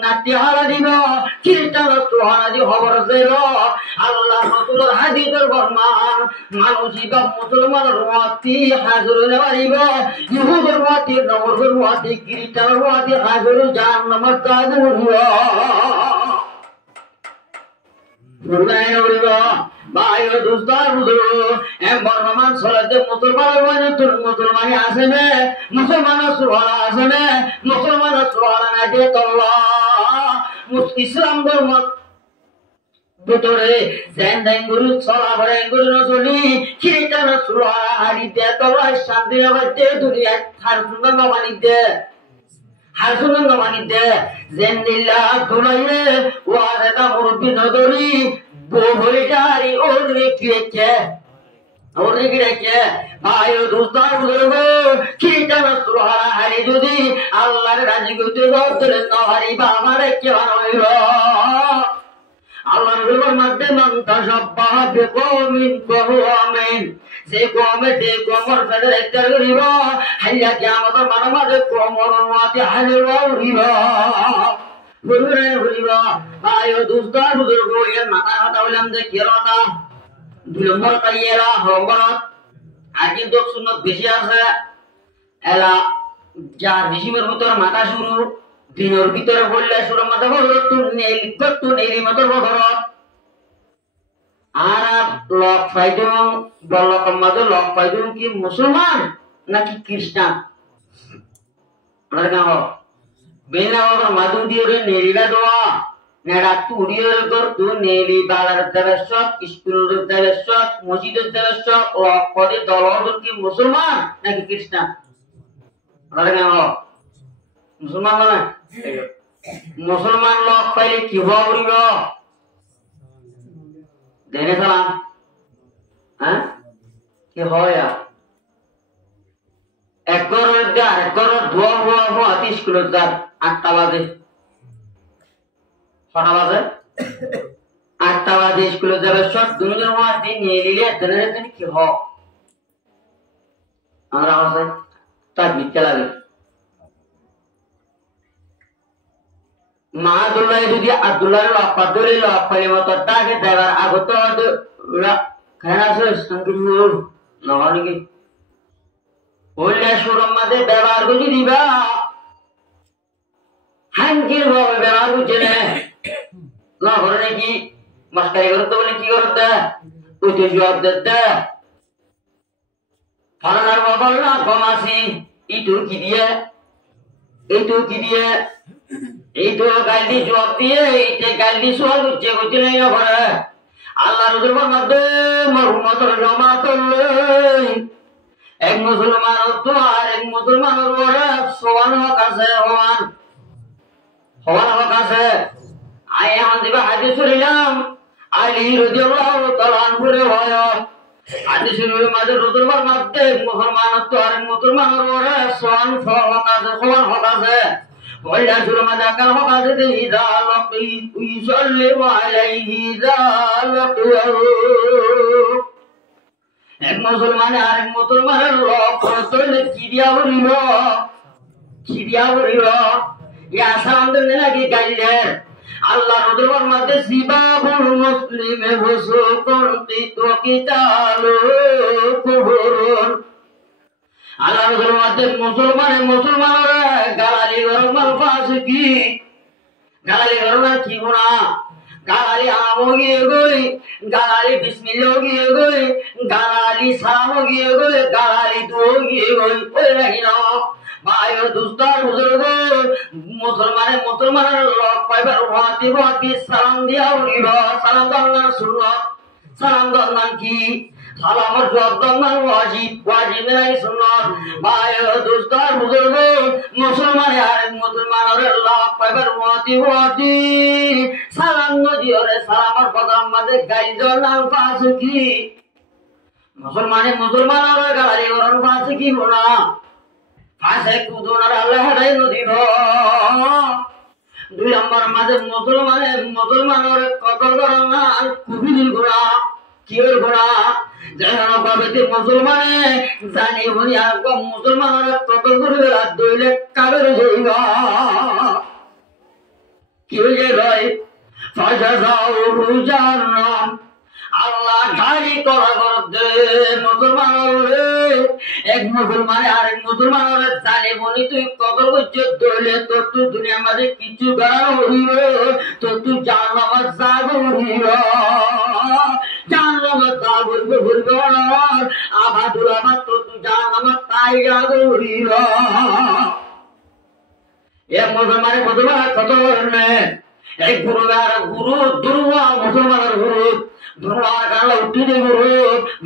নাট্য হারা দিব খ্রিস্টান সুহানা দি খবর দেব আল্লাহ রাসূলের হাদিসের ফরমান মানুষ বা মুসলমানের ওয়াতি হাজর নেবারিব ইহুদের ওয়াতি নগরের ওয়াতি খ্রিস্টানের ওয়াতি হাজর জাহান্নামের কাজ হইব ফুরগায় হইব ভাই ও দোস্তার বুঝলো বর্তমান সলাতে মুসলমানি আসে না মুসলমানের সুহানা আসে না মুসলমানের সুহানা না যে ইসলাম ধর্ম ভিতরে গুরু চলা ভরে গুরু নচলি খ্রিস্টান সুহানা হারিতে তলায় শান্তি রাখতে দুনিয়া হার সুন্দর নবানিতে হার সুন্দর নবানিতে জেন্দিল্লা দুলাইয়ে ওয়ারেদা মুরব্বী নদরি বহরিটারি ওরে কিয়েছে ভাই ও দোস্তার বুজুর্গ খ্রিস্টান সুহানা হারি যদি আল্লাহর রাজি করতে ধরে নহারিবা আমার কেমন হইল আল্লাহ নবীর মধ্যে মন্তাশাব্বাহ বিকওমিন ফাহুয়া মিন যে কওমে যে কওমর ফেদের ইখতিয়ার করিব হাইয়া কিয়ামতের মাঝে কওমর ওয়াতি হাজির হইব বুঝরে হইব ভাই ও দোস্তার বুজুর্গ এর মাথা কথা বললাম যে কি কথা দুই নম্বর কাইয়েরা হরবরত আর কিন্তু সুন্নত বেশি আছে এলা যার রিসিমের ভিতর মাথা শুরু দিনের ভিতরে বললে শুরু মাথা বদরত তু নেলি মাথার বদরত আর লক ফাইদুন বলকম মাঝে লক ফাইদুন কি মুসলমান নাকি খ্রিস্টান আপনার বেনা বদর মাদু দিয়ে নেলিরা দেওয়া নেড়া তুড়িয়ে কর তু নেলি বালার দেবেশ্বর স্কুলের দেবেশ্বর মসজিদের দেবেশ্বর লক পদে দলর কি মুসলমান নাকি খ্রিস্টান আপনার মুসলমান মানে মুসলমান লোক পাইলে কি হওয়া উড়িব দেনে সালাম হ্যাঁ কি হয় একগরের ধোয়া হওয়া হওয়া স্কুলের যার 8টা বাজে 6টা বাজে 8টা বাজে স্কুলে যাবে সব দুজনের হওয়া দিন নিয়ে নিলে দিন কি হোক আমরা আছে তার বিদ্যা লাগে মাহাদুল্লাহ যদি আব্দুল্লাহ আপাদুল আপালে মতো তাকে দেবার আগত খানাসে সংকীর্ণ নহনি বললে সুরম মাঝে ব্যবহার করে দিবা হাঙ্কির ভাবে ব্যবহার করছে না ঘরে নাকি মাস্টারি করতে বলে কি করতে ওই তো জবাব দিতে ফলার বাবার না কম আছি ইটু কি দিয়ে এইটু কি দিয়ে এই তো গাইলি জবাব দিয়ে এইটে গাইলি সোয়াল উচ্চে করতে নেই করে আল্লাহ রুজুর মধ্যে মরহুমতর জমা করলে এক মুসলমান তো আর এক মুসলমানের ওরা সমান হক আছে সমান হক আছে আই এখন দিবা হাদিস শুনিলাম আলী রাদিয়াল্লাহু তাআলা আনহুরে হয় হাদিসের মাঝে রুজুর মধ্যে মুসলমান তো আর মুসলমানের ওরা সমান হক আছে وإذا ما ذاك الوقت إذا لقيت يسلم عليه إذا لقيه এক মুসলমান আর এক মুসলমানের লক্ষ্য চিড়িয়া উড়িল ইয়া সালাম দেন নাকি গাইলেন আল্লাহ রুজুর মধ্যে সিবাবুল মুসলিমে ফুসুকুন কিতালু কুফরুন আল্লাহ রসুল মধ্যে মুসলমানেরা গালালি গরমাল ফাসিকি গালালি গরমাল কি গুণা গালালি আমো গিয়ে গই গালালি বিসমিল্লাহ গিয়ে গই গালালি সালাম গিয়ে গই গালালি দো গিয়ে গই ওই রাখি না ভাই ও দুস্তার বুজুর্গ মুসলমানের লোক পাইবার হওয়াতে সালাম দিয়া উড়িব সালাম দন্নান সুন্নত সালাম দন্নান কি সালামর জবাব দন্নান ওয়াজিব নাই সুন্নত ভাই ও দুস্তার বুজুর্গ মুসলমানের লোক পাইবার হওয়াতে সালাম নদিওরে সালামর প্রথম মাঝে গাইজর নাম ফাসিকি মুসলমানের গালারি গরম ফাসিকি হোনা ফাঁসে কুদুনার আল্লাহ হেদাই নদীব দুই নম্বর মাঝে মুসলমানের কতল গরনা কুবিল গোড়া কিয়ের গোড়া যেন বাবেতে মুসলমানে জানি হনি আর মুসলমানের কতল করে রাত দইলে কাবের হইবা কি হয়ে যায় ফাজা যাও রুজার নাম আল্লাহ গাড়ি করা করতে মুসলমানের এক মুসলমানে আরেক মুসলমানের জানে বলি তুই কতল করছিস দইলে তোর তুই দুনিয়ার মাঝে কিছু করা হইব তোর তুই জাহান্নামে যাবো হইব জাহান্নামে যাবো হইব আবাদুল আবাদ তোর তুই জাহান্নামে তাই যাবো হইব এক মুসলমান কত ধরনের এক গুরু আর গুরু দুর্বা মুসলমানের গুরু দুর্বার কারণে উঠি দে গুরু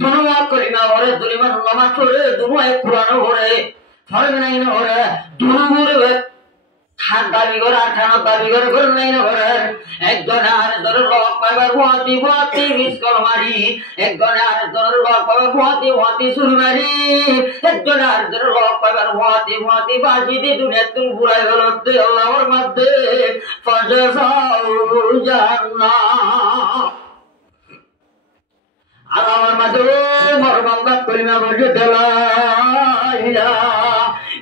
দুর্বা করি না ওরে দুরিমান নামাজ পড়ে দুর্বা পুরানো করে ফল নাই না ওরে দুর্গুরে খান দাবি করে আর খানা দাবি করে নাই না ওরে একজন আর ধরে লোক পাইবার ভুয়াতি মিসকল মারি একজন আর ধরে লোক পাইবার ভুয়াতি সুর মারি একজন আর ধরে লোক পাইবার ভুয়াতি বাজি দিয়ে দুনিয়া তুমি ঘুরাই গেল আল্লাহর মধ্যে ফাজাসাউ জান্নাহ আল্লাহর মধ্যে মরবান্দাত করিনা বলে দেলা ইলাহা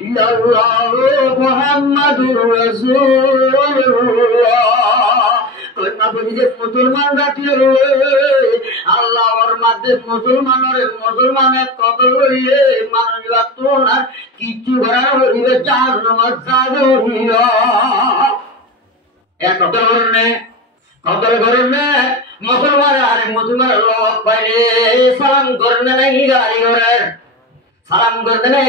ইল্লাল্লাহু মুহাম্মাদুর রাসূলুল্লাহ কইনা বলি যে মুসলমান জাতি আল্লাহর মধ্যে মুসলমানের কতল হইলে মানুষ বাতো না কিছু করার হইবে চার নামাজ যাবে হইয়া এক কতল করনে মুসলমান আর মুসলমানের লোক পাইলে সালাম করনে নাই গালি করেন সালাম করতে নাই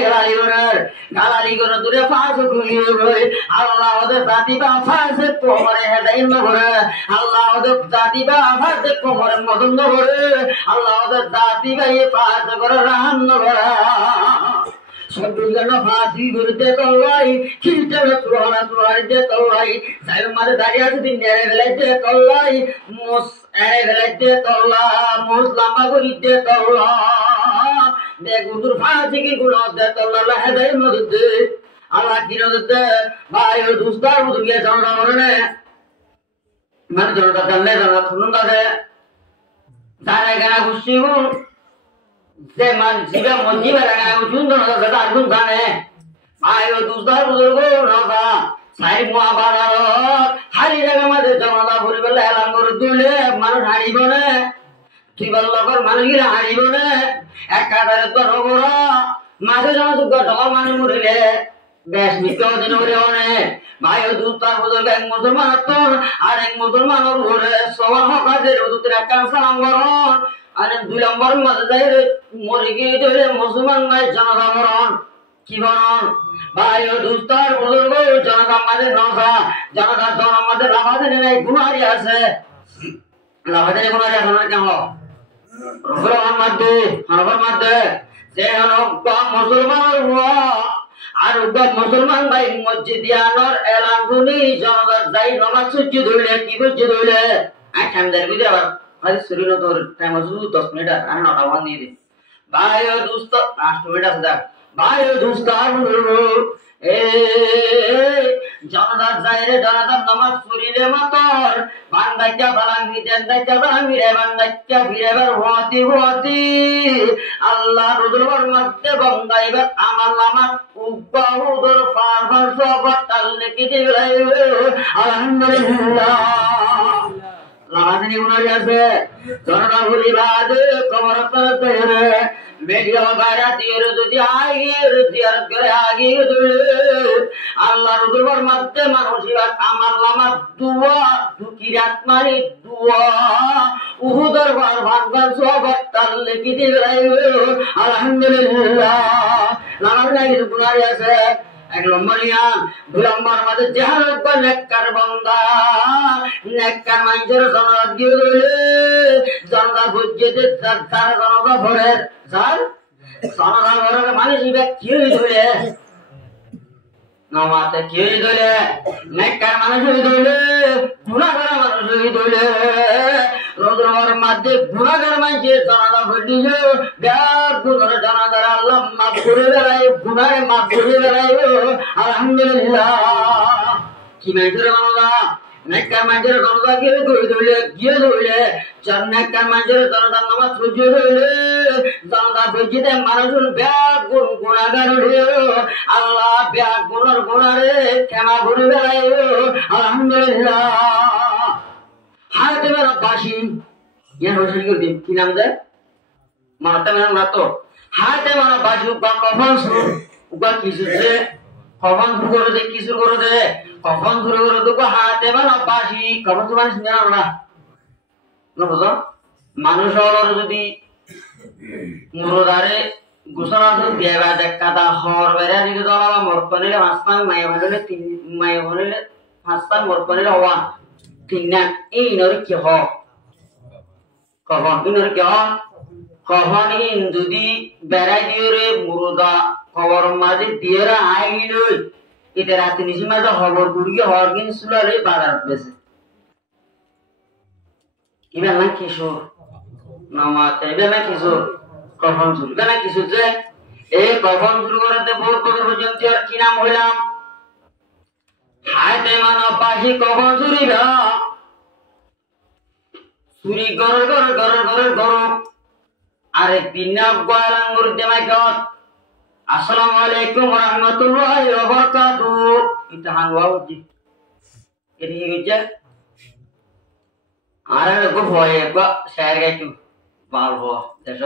গালারি করে দূরে ফাঁস খুলিয়ে রয়ে আল্লাহ ওদের জাতি বা ফাঁসে কোমরে হেদাই নগরে আল্লাহ ওদের জাতি বা ফাঁসে কোমরে মদন নগরে আল্লাহ ওদের জাতি বা ইয়ে ফাঁস করে রাহান নগরে সবগুলো ফাঁসি করতে তল্লাই খিলতে তুলাইতে তল্লাই সাইড মাঝে দাঁড়িয়ে আছে দিন নেড়ে ফেলাইতে তল্লাই মোস এড়ে ফেলাইতে তল্লা মোস লম্বা করিতে তল্লা দেখ উদুর ফাঁসি কি গুলো দে তল্লা হেদাই মধ্যে আল্লাহ কি নদে ভাই ও দুস্তার উদুর গিয়ে জানা মনে মানে জনতা জানলে জানা শুনুন দাদে জানে কেনা খুশি যে মান জিবে মজিবে রাখা সুন্দর দাদা আগুন জানে ভাই ও দুস্তার বুজুর্গ নদা সাই মুয়া বাড়ার হারি জায়গা মাঝে জনতা ভরি বেলা এলাম করে দিলে মানুষ হারিব না তুই বললকর মানুষগুলা হারিব না এক কাটারে তো নগর মাঝে জমা ঢল মানুষ মরিলে বেশ মিথ্যা দিন করে অনেক ভাই ও দুস্তার বুজুর্গ এক মুসলমান আর এক মুসলমানের ঘরে সবার হকাজের দুধের একটা সালাম করন আরে 2 নম্বর মাঝে যাই মরে গিয়ে ধরে মুসলমান ভাই জানাজা মরণ কি বরণ ভাই ও দুস্তার বুজুর্গ জানাজা মাঝে নজা জানাজা জন আমাদের লাভাদের নাই গুনারি আছে লাভাদের গুনারি আছে না কেন রহমান মাঝে হনবার মাঝে যে হন মুসলমানের হুয়া আর মুসলমান ভাই মসজিদ আনোর এলান শুনি জনগণ যাই নামাজ সূর্য ধরলে কি বুঝছে ধরলে আর ঠান্ডার ভিতরে আবার হাদিস শরীর তোর টাইম আছে 10 মিনিট আর 9টা বান দিয়ে দে ভাই ও দোস্ত 8 মিনিট আছে দেখ ভাই ও দোস্ত আর এ জনগণ যাই রে জনগণ নামাজ পড়িলে মাতর বান্দাইটা বালাঙ্গি দেন্দাইটা বালাঙ্গি রে বান্দাইটা ফিরেবার হতি আল্লাহ রুদুলর মধ্যে বঙ্গাইবার আমার নামাজ উবাহুদর ফারফার সবত তাল্লে কি দিলাই আলহামদুলিল্লাহ লামাদিনী গুনারি আছে জনগণ ভুলি বাদে কবর করতে রে মেঘিয়া বাইরা দিয়ে যদি আগের জিয়ারত করে আগে দৌড়ে আল্লাহ রুদুলর মধ্যে মানুষিবার আমার নামাজ দুয়া দুকিরাত মানে দুয়া উহুদর ফারফার সবত তাল্লে কি দিলাই আলহামদুলিল্লাহ লামাদিনী গুনারি আছে এক নম্বর ইয়ান 2 নম্বর মাঝে জাহারত বা নেককার বান্দা নেককার মানুষের জনরাত দিয়ে দিলে জনরা বুঝছে যে তার জনরা ভরের যার জনরা ভরের মানুষ কি ধরে নামাতে কি ধরে নেককার মানুষ ধরে গুনাহগার মানুষ ধরে রোজর মধ্যে গুনাহগার মানুষের জনরা ভরিয়ে ব্যাগ গুনার জনরা আল্লাহ মাফ করে দেয় গুনাহে মাফ করে দেয় আলহামদুলিল্লাহ কি মেজর আল্লাহ নেককার মানুষের জনরা গিয়ে ধরে চার নেককার মানুষের জনরা নামাজ পড়ে ধরে জনরা বুঝিতে মানুষ ব্যাগ গুনাহগার আল্লাহ ব্যাগ গুনার গুনারে ক্ষমা করে দেয় আলহামদুলিল্লাহ হাতে মেরা বাসি ইয়ান হোসেন কি নাম দেয় মানতে মেরা না তো হাতে মেরা বাসি কখন কিছু যে কখন শুরু করে দে কিছু করে দে কখন শুরু করে দেবো হাতে মেরা বাসি কখন তো মানুষ নেওয়া না বুঝো মানুষ হল যদি মুরদারে গোসল আছে দেবা দেখা হর বেড়া দিতে দলা মরকনিলে 5 পান মায়ে ভালো 3 মায়ে ভালো 5 পান মরকনিলে হওয়া তিন এই নরে কি হ কখন ইনরে কি হ কখন ইন যদি বেড়াই দিয়ে রে মুরদা খবর মাঝে দিয়ে আইল এটা রাতে নিশি মাঝে খবর গুড়িয়ে হর কিন সুলারে বাজার বেছে ইবেন না কিশোর নামাতে ইবেন না কিশোর কখন শুরু ইবেন না কিশোর যে এই কখন শুরু করতে বহুত পর্যন্ত আর কি নাম হইলাম হাতে মানা পাখি কখন চুরিবা চুরি গর আরে বিনা গয়ালাঙ্গুর দেমাইকত আসসালামু আলাইকুম ওয়া রাহমাতুল্লাহি ওয়া বারাকাতুহু এটা হানওয়া উজি এটি গিয়ে আরে গো ভয়ে গো শেয়ার গাইতু বালবো দেশ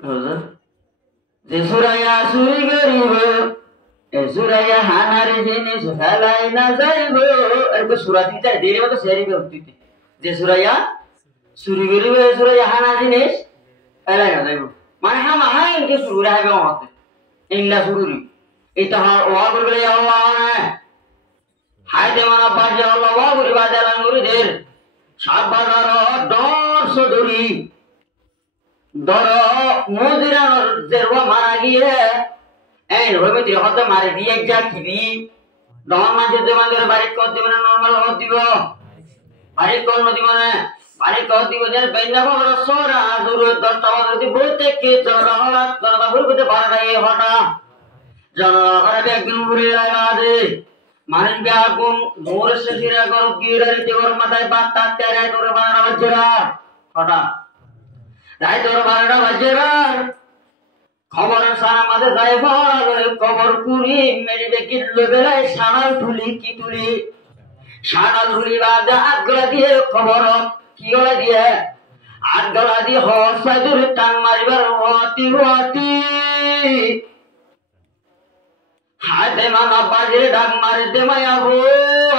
হুজুর যে সুরায়া চুরি করিব এজুরাইয়া হানার জিনিস হেলাই না যাইব এরকম সুরা দিতে দেরি মতো সেরিবে উঠিতে যে সুরাইয়া চুরি করিবে সুরাইয়া হানা জিনিস হেলাই না যাইব মানে হামা হাই যে শুরু রাখবে আমাকে ইংলা শুরুরি এটা ওয়া করবে আল্লাহ না হাই দে মানা বাজে আল্লাহ ওয়া করি বাজে লাঙ্গুরিদের সাবাদার দর্শ ধরি দর মুদিরার জেরবা মারা গিয়ে এই রবি তুই হতে মারি দিয়ে যা কিবি দমান মাঝে দেমাদের বাড়ি কর দিবে না নরমাল হত দিব বাড়ি কর নদী মানে বাড়ি কর দিব যে বেন্দা খবর সরা দূর 10টা বাজে দি বলতে কি জরা হলাত জরা বুড়িতে বাড়া এই হটা জরা করে একদিন বুড়ি লাগাদে মান ব্যাগুন মোর শেষিরা গর গিরারিতে গর মাথায় বাত তাতে রাই তোরে বাড়া বাজরা হটা রাই তোরে বাড়া বাজরা খবর সারা মাঝে যাই খবর কুড়ি মেরিবে কিল্লো বেলায় সানাল তুলি কি তুলি সানাল তুলি বাদে আগ্রা দিয়ে খবর কি গলা দিয়ে আগ্রা দিয়ে হসাই দূরে টান মারিবার হতি হাতে মানা বাজে ডাক মারি দে মায়াবো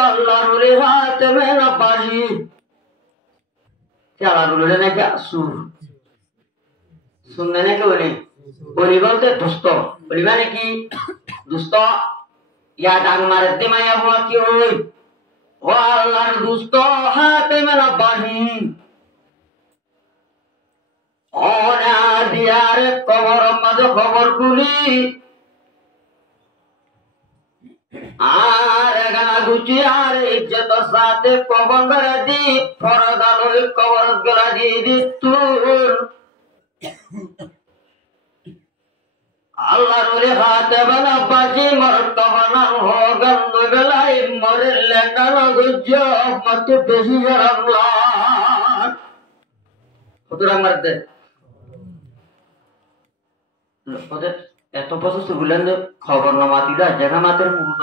আল্লাহর রে হাতে মেনা বাজি চালা বলে নাকি সুর শুনলে নাকি বলি বলি বলতে দুস্থ বলি মানে কি দুস্থ ইয়া ডাং মারে দে মায়া হওয়া কি হই ও আল্লাহর দুস্থ হাতে মেলা বাহি অনা দিয়ার কবর মাঝে খবর গুলি আর গানা গুচি আর ইজ্জত সাথে কবর গড়া দি ফরদাল কবর গড়া দি দিতুর আল্লাহর ওরে হাতে বানা বাজি মরতবানা হো গন্ধ বেলাই মরে লেন্ডানো গুজ্জ মত বেশি রামলা কতরা মারতে ওদের এত বছর শুনলেন যে খবর না মাতিলা জায়গা মাতের মুখ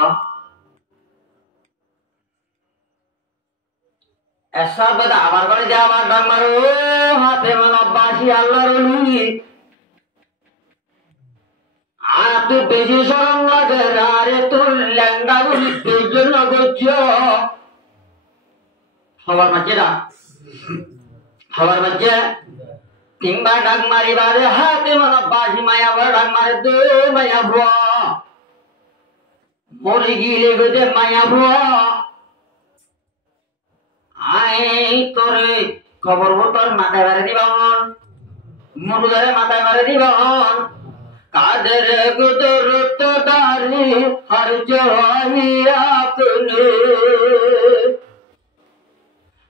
এসা বাদা আবার করে যাবার ডামার ও হাতে মানে বাসি আল্লাহর ওলি আত বেশি সরম লাগে আরে তোর ল্যাংডা গুলি বেজন গজ্জ খবর মাঝে না খবর মাঝে কিংবা ডাক মারিবারে হাতে মানে বাসি মায়া বড় ডাক মারে দে মায়া ভুয়া মরে গিলে বেদে মায়া ভুয়া আই তোরে খবর তোর মাথায় মারে দিবান মুরুদারে মাথায় মারে দিবান কাদের গুদর তো দারি হর জওয়ানি আপনে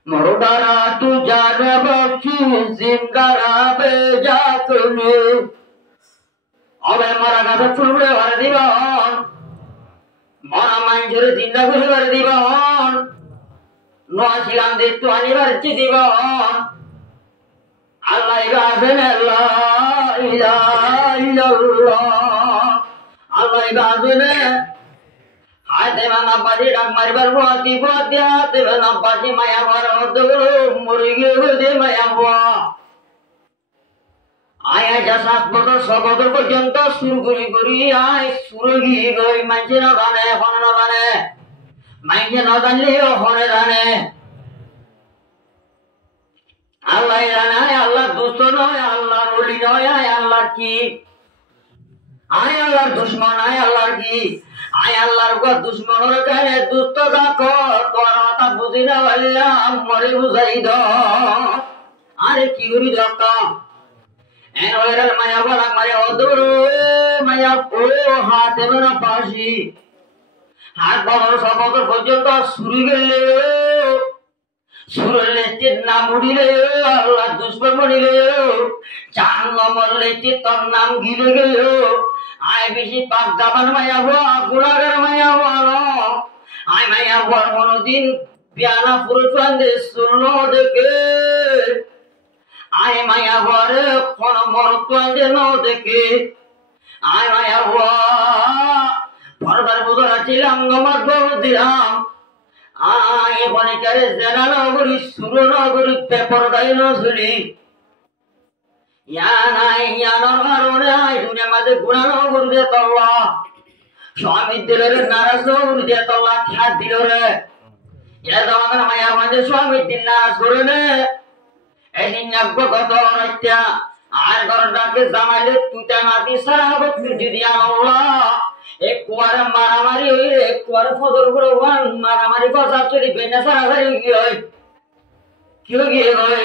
মুরুদারা তু জানে বকি জিন্দারা বেজাতনে অবে মারা গাছে ফুলবে মারে দিবান মরা মাঞ্জুরে জিন্দা করে মারে দিবান নশিলাম দে তো আনিবার দিবান আল্লাহ গাছেন আল্লাহ ইল্লাল্লাহ আল্লাহ গাছেন হাতে বানা বাজি ডাক মারিবার ভুয়াতি ভুয়াতি হাতে বানা বাজি মায়া ভরা হদ্দগুলো মরে গিয়ে মায়া ভুয়া আয় আয় যা 7 বছর 6 বছর পর্যন্ত সুর করি আয় সুর গিয়ে গই মানছে না জানে এখন না জানে মাইকে না জানলেও হনে জানে আল্লাহ জানে আল্লাহ দুষ্ট নয় আল্লাহর ওলি নয় আল্লাহ কি আয় আল্লাহর দুশ্মন আয় আল্লাহর কি আয় আল্লাহর গো দুশ্মনের কানে দুষ্ট দেখো তোর কথা বুঝি না আল্লাহ মরে বুঝাই দাও আরে কি করি দেখো এন ওইরাল মায়া বলা মারে অদূর মায়া ও হাতে বেনা পাশি হাত বছর 6 বছর পর্যন্ত শুরু গেলে সুরলে নাম উড়িলে আল্লাহ দুশ্মন মরিলে চার মরলে তোর নাম গিলে গেল আয় বেশি পাক দাবান মায়া হওয়া গুণাগার মায়া হওয়া আয় মায়া হওয়ার কোনদিন পিয়ানা পুরুষ শুনলো দেখে আয় মায়া হওয়ার কোন মরত দেখে আয় মায়া হওয়া পরবার বুধর ছিলাম গমার বড় দিলাম আয় বনিকারে জেনা নগরী সুর নগরী পেপর দাই নজুলি নাই ইয়ানোর কারণে আয় দুনিয়া মাঝে গুণা নগরী দিয়ে তল্লা স্বামী দিল রে নারাজ নগরী দিয়ে তল্লা খ্যাত দিল রে এ জমানার মায়া মাঝে স্বামী দিন নারাজ করে নে এদিন নাগ্য কত রাত্যা আর ঘরটাকে জামাইলে তুইটা নাতি সারা হবে যদি আল্লাহ এক কুয়ারে মারামারি হইলে এক কুয়ারে ফদর করে মারামারি কথা চলি বেনা সারাসারি কি গিয়ে গই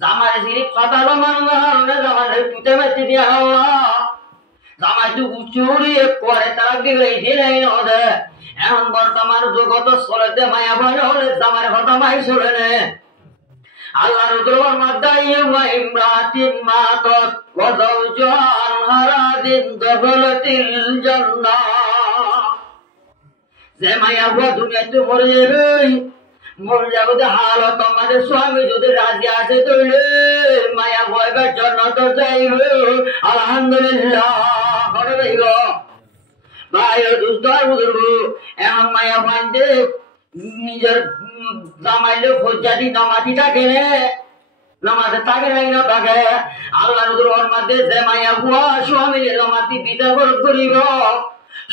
জামাই সিরি ফাটালো মানুষ হারনে জামাই তুইটা মেতে দিয়া আল্লাহ জামাই তু চুরি এক কুয়ারে তারা গিয়ে দিলেই নদে এখন বর্তমান জগত চলেতে মায়া ভয় হলে জামাই কথা মাই চলে নে আল্লাহর দরবার মাদাই ওয়া ইমরাতিন মাতাত ওয়া যাওজান হারাদিন দাবলাতিল জান্নাহ যে মায়া ওয়া দুনিয়াতে মরে যাবে মরে যাবে হালত আমাদের স্বামী যদি রাজি আছে তাহলে মায়া ওয়ার জান্নাত যাইবে আলহামদুলিল্লাহ করে গো ভাই দুস্তার বুজুর্গ এখন মায়া ফান্দে নিজের জামাইলে ফজ্জাদি নামাতি থাকে নামাজে থাকে নাই না থাকে আল্লাহর দরবার মধ্যে যে মায়া বুয়া স্বামী নামাতি বিদা করিব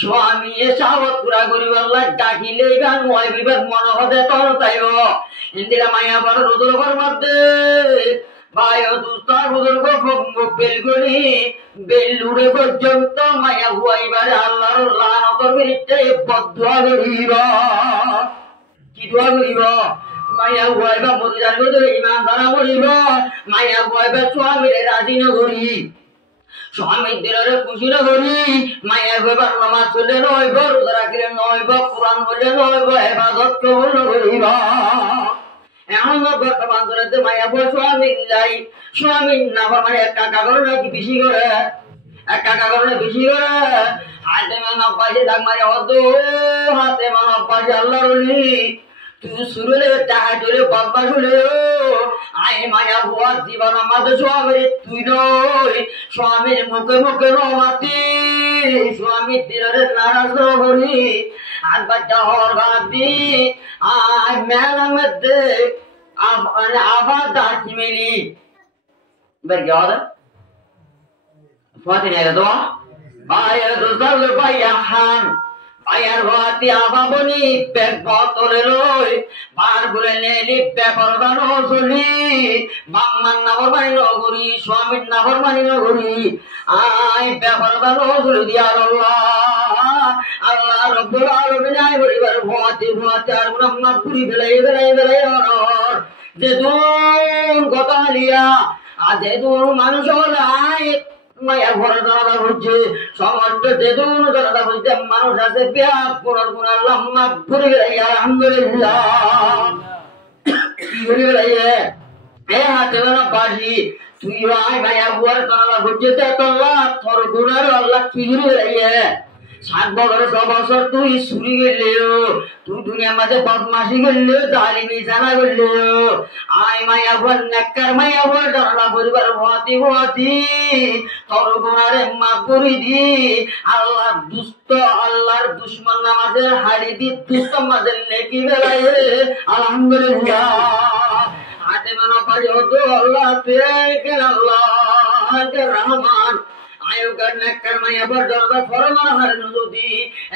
স্বামী এ সাবত পুরা করিব আল্লাহ ডাকিলে গান হয় বিবেক মন হতে তর চাইব ইন্দিরা মায়া বড় রোদর মধ্যে ভাই দুস্তার বুজুর্গ বেলগুলি বেলুড়ে পর্যন্ত মায়া হুয়াইবারে আল্লাহর লানতর বিরুদ্ধে বদদুয়া করিব। কি দোয়া করিব? মায়া হুয়াইবা মদিনার ভিতরে ইমান ধারা করিব। মায়া হুয়াইবা স্বামীরে রাজি নগরী, স্বামীর দিলে খুশি নগরী। মায়া হুয়াইবার নামাজ চলে নইব, রোজা রাখিলে নইব, কোরআন বললে নইব, ইবাদত কবুল করিব। এখন বর্তমান ধরে মায়া বল স্বামীর না মানে একটা কাগজ নাকি বেশি করে, একটা কাগজ বেশি করে হাতে মান অভ্যাসে দাগ মারে হতো, হাতে মান অভ্যাসে আল্লাহ রলি তুই শুরুলে টাকা চলে বদমাস হলে আয় মায়া ভুয়া জীবন আমাদের স্বামীর তুই নই, স্বামীর মুখে মুখে নমাতি, স্বামীর দিলে নারাজ করি আর বাচ্চা হওয়ার ভাবি আর মেলার মধ্যে আবার দাঁড়ি মেলি বের কি হবে ফাতি নেই তো ভাইয়ের দোস্তার ভাইয়া খান ভাইয়ার ভাতি আবাবনি পেট বতলে লই বার বলে নেলি পেপরদান চলি বাম্মার নাবর মানি নগরী স্বামীর নাবর মানি নগরী আই পেপরদান চলি দিয়া আল্লাহ রব্বুল আলামিন আই পরিবার ভাতি ভাতি আর ব্রহ্মা পুরি বেলাই অনর যে দুন কথা হালিয়া আজ দুন মানুষ হলাই মায়া ঘরে দাঁড়া হচ্ছে সমস্ত যে দুন দাঁড়া হচ্ছে মানুষ আছে ব্যাপ কোরআন কোন আল্লাহ মাফ করে গেলাই আলহামদুলিল্লাহ কি করে গেলাই এ হাতে না বাজি তুই ভাই মায়া ঘরে দাঁড়া হচ্ছে তে আল্লাহ তোর গুনার আল্লাহ কি করে গেলাই 7 বছর 6 বছর তুই চুরি করলেও তুই দুনিয়ার মাঝে বদমাশি করলেও জালিমি জানা করলেও আই মায়া ভর নেককার মায়া ভর দাঁড়া পরিবার ভাতি ভাতি তোর গুনারে মাফ করে দি আল্লাহ দুষ্ট আল্লাহর দুশমন নামাজে হাড়ি দি দুষ্ট মাঝে নেকি বেলায় আলহামদুলিল্লাহ হাতে মানা পারি হতো আল্লাহ কে আল্লাহ কে রহমান আয়োগার নেককার মায়া ভর দাঁড়া ফরমান হার নদী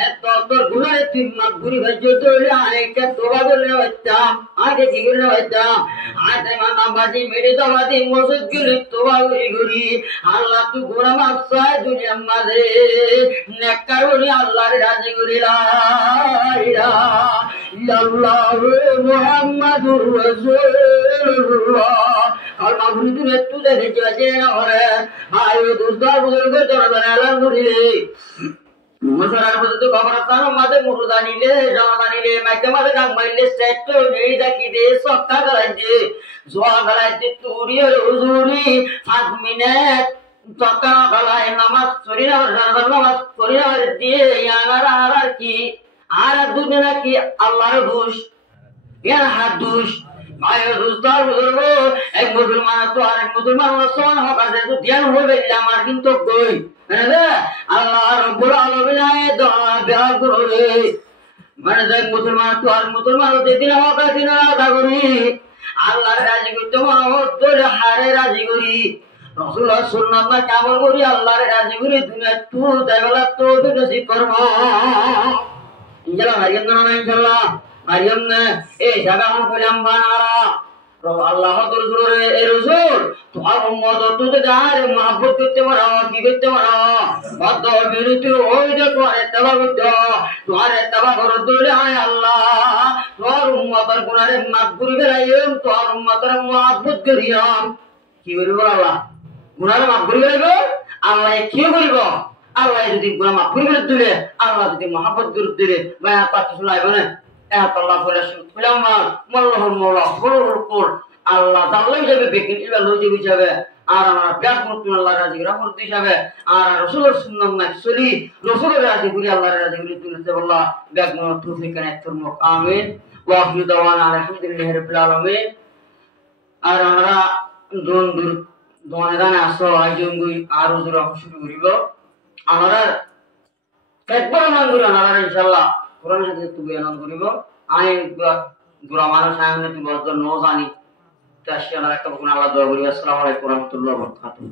এত তোর গুনারে তুই মাফ করে ভাজ্য তোলে আইকে তোবা করলে হইতাম আগে কি করলে হইতাম হাতে মানা বাজি মেরে দাবাদি মসজিদ গেলে তোবা করি আল্লাহ তুই গুনাহ মাফ চাই দুনিয়ার মাঝে নেককার বলি আল্লাহর রাজি করি লা ইলাহা ইল্লাল্লাহু মুহাম্মাদুর রাসূলুল্লাহ কালমা ঘুরি তুমি একটু দেখে যাচ্ছে না ঘরে ভাই দুস্তার বুজুর্গ জনগণ এলান করিলে মুসরার পর্যন্ত কবরস্থান মাঝে মুরুদা নিলে জনতা নিলে মাইকে মাঝে ডাক মারলে শ্রেষ্ঠ নেই দেখি দে সত্তা গলাইছে জোয়া গলাইছে তুরির হুজুরি 5 মিনিট সত্তা গলায় নামাজ পড়ি না নামাজ পড়ি না দিয়ে আর কি আর দুনিয়া কি আল্লাহর দোষ এর হাত দোষ মায়ের দুস্তার বুজুর্গ এক মুসলমান তো আরেক মুসলমান সমান হক আছে তো ধ্যান হবে আমার কিন্তু কই আল্লাহ রব্বুল আলামিন দোয়া দেয়া করে মানে যে মুসলমান তো আর মুসলমান যেদিন হক আছে না আদা করি আল্লাহর রাজি করতে মহব্বত করে হারে রাজি করি রাসূলুল্লাহ সুন্নাত না কামল করি আল্লাহর রাজি করি দুনিয়া তো দেবলা তো নসিব করব ইনশাআল্লাহ হারিয়াম না ইনশাআল্লাহ মারিয়াম না এই জায়গা হন কইলাম বানারা আল্লাহ দরজুরে এ রাসূল তোমার উম্মত তো যারে মহব্বত করতে পারো কি করতে পারো বদ্ধ বিরতি ওই যে তোমার ইত্তেবা করতে তোমার ইত্তেবা করো দলে আয় আল্লাহ তোমার উম্মতের গুনারে মাফ করে গেলাইম তোমার উম্মতের মহব্বত করিয়াম কি করিব আল্লাহ গুনারে মাফ করে গেলাইব আল্লাহ কি করিব আল্লাহ যদি গুনাহ মাফ করে দিলে আল্লাহ যদি মহব্বত করে দিলে ভাই আপনি কিছু লাইব না আল্লাহ বলে শুনলাম মাল্লাহুল মাওলা ফুরুল আল্লাহ তাআলা হিসেবে বেকিন ইবাল হয়ে যাবে আর আমরা প্যাক মুক্তি আল্লাহর রাজি রহমত হিসাবে আর রাসূলের সুন্নাত না চলি রাসূলের রাজি করি আল্লাহর রাজি করি তুলতে বল্লাহ ব্যাক মুক্তি তৌফিক কানে তুরমুক আমিন ওয়া আখিরু দাওয়ানা আলহামদুলিল্লাহি রাব্বিল আলামিন আর আমরা দোয়ানে আসো আইজঙ্গুই আর হুজুর শুরু করিব আমরা একবার মান করি আমরা ইনশাআল্লাহ কোরআনের সাথে একটু বয়ান করিব আমি গুরা মানুষ সামনে তুমি বড় নো জানি তাই আমরা একটা কোন আল্লাহ দোয়া করি আসসালামু আলাইকুম ওয়া রাহমাতুল্লাহি ওয়া বারাকাতুহু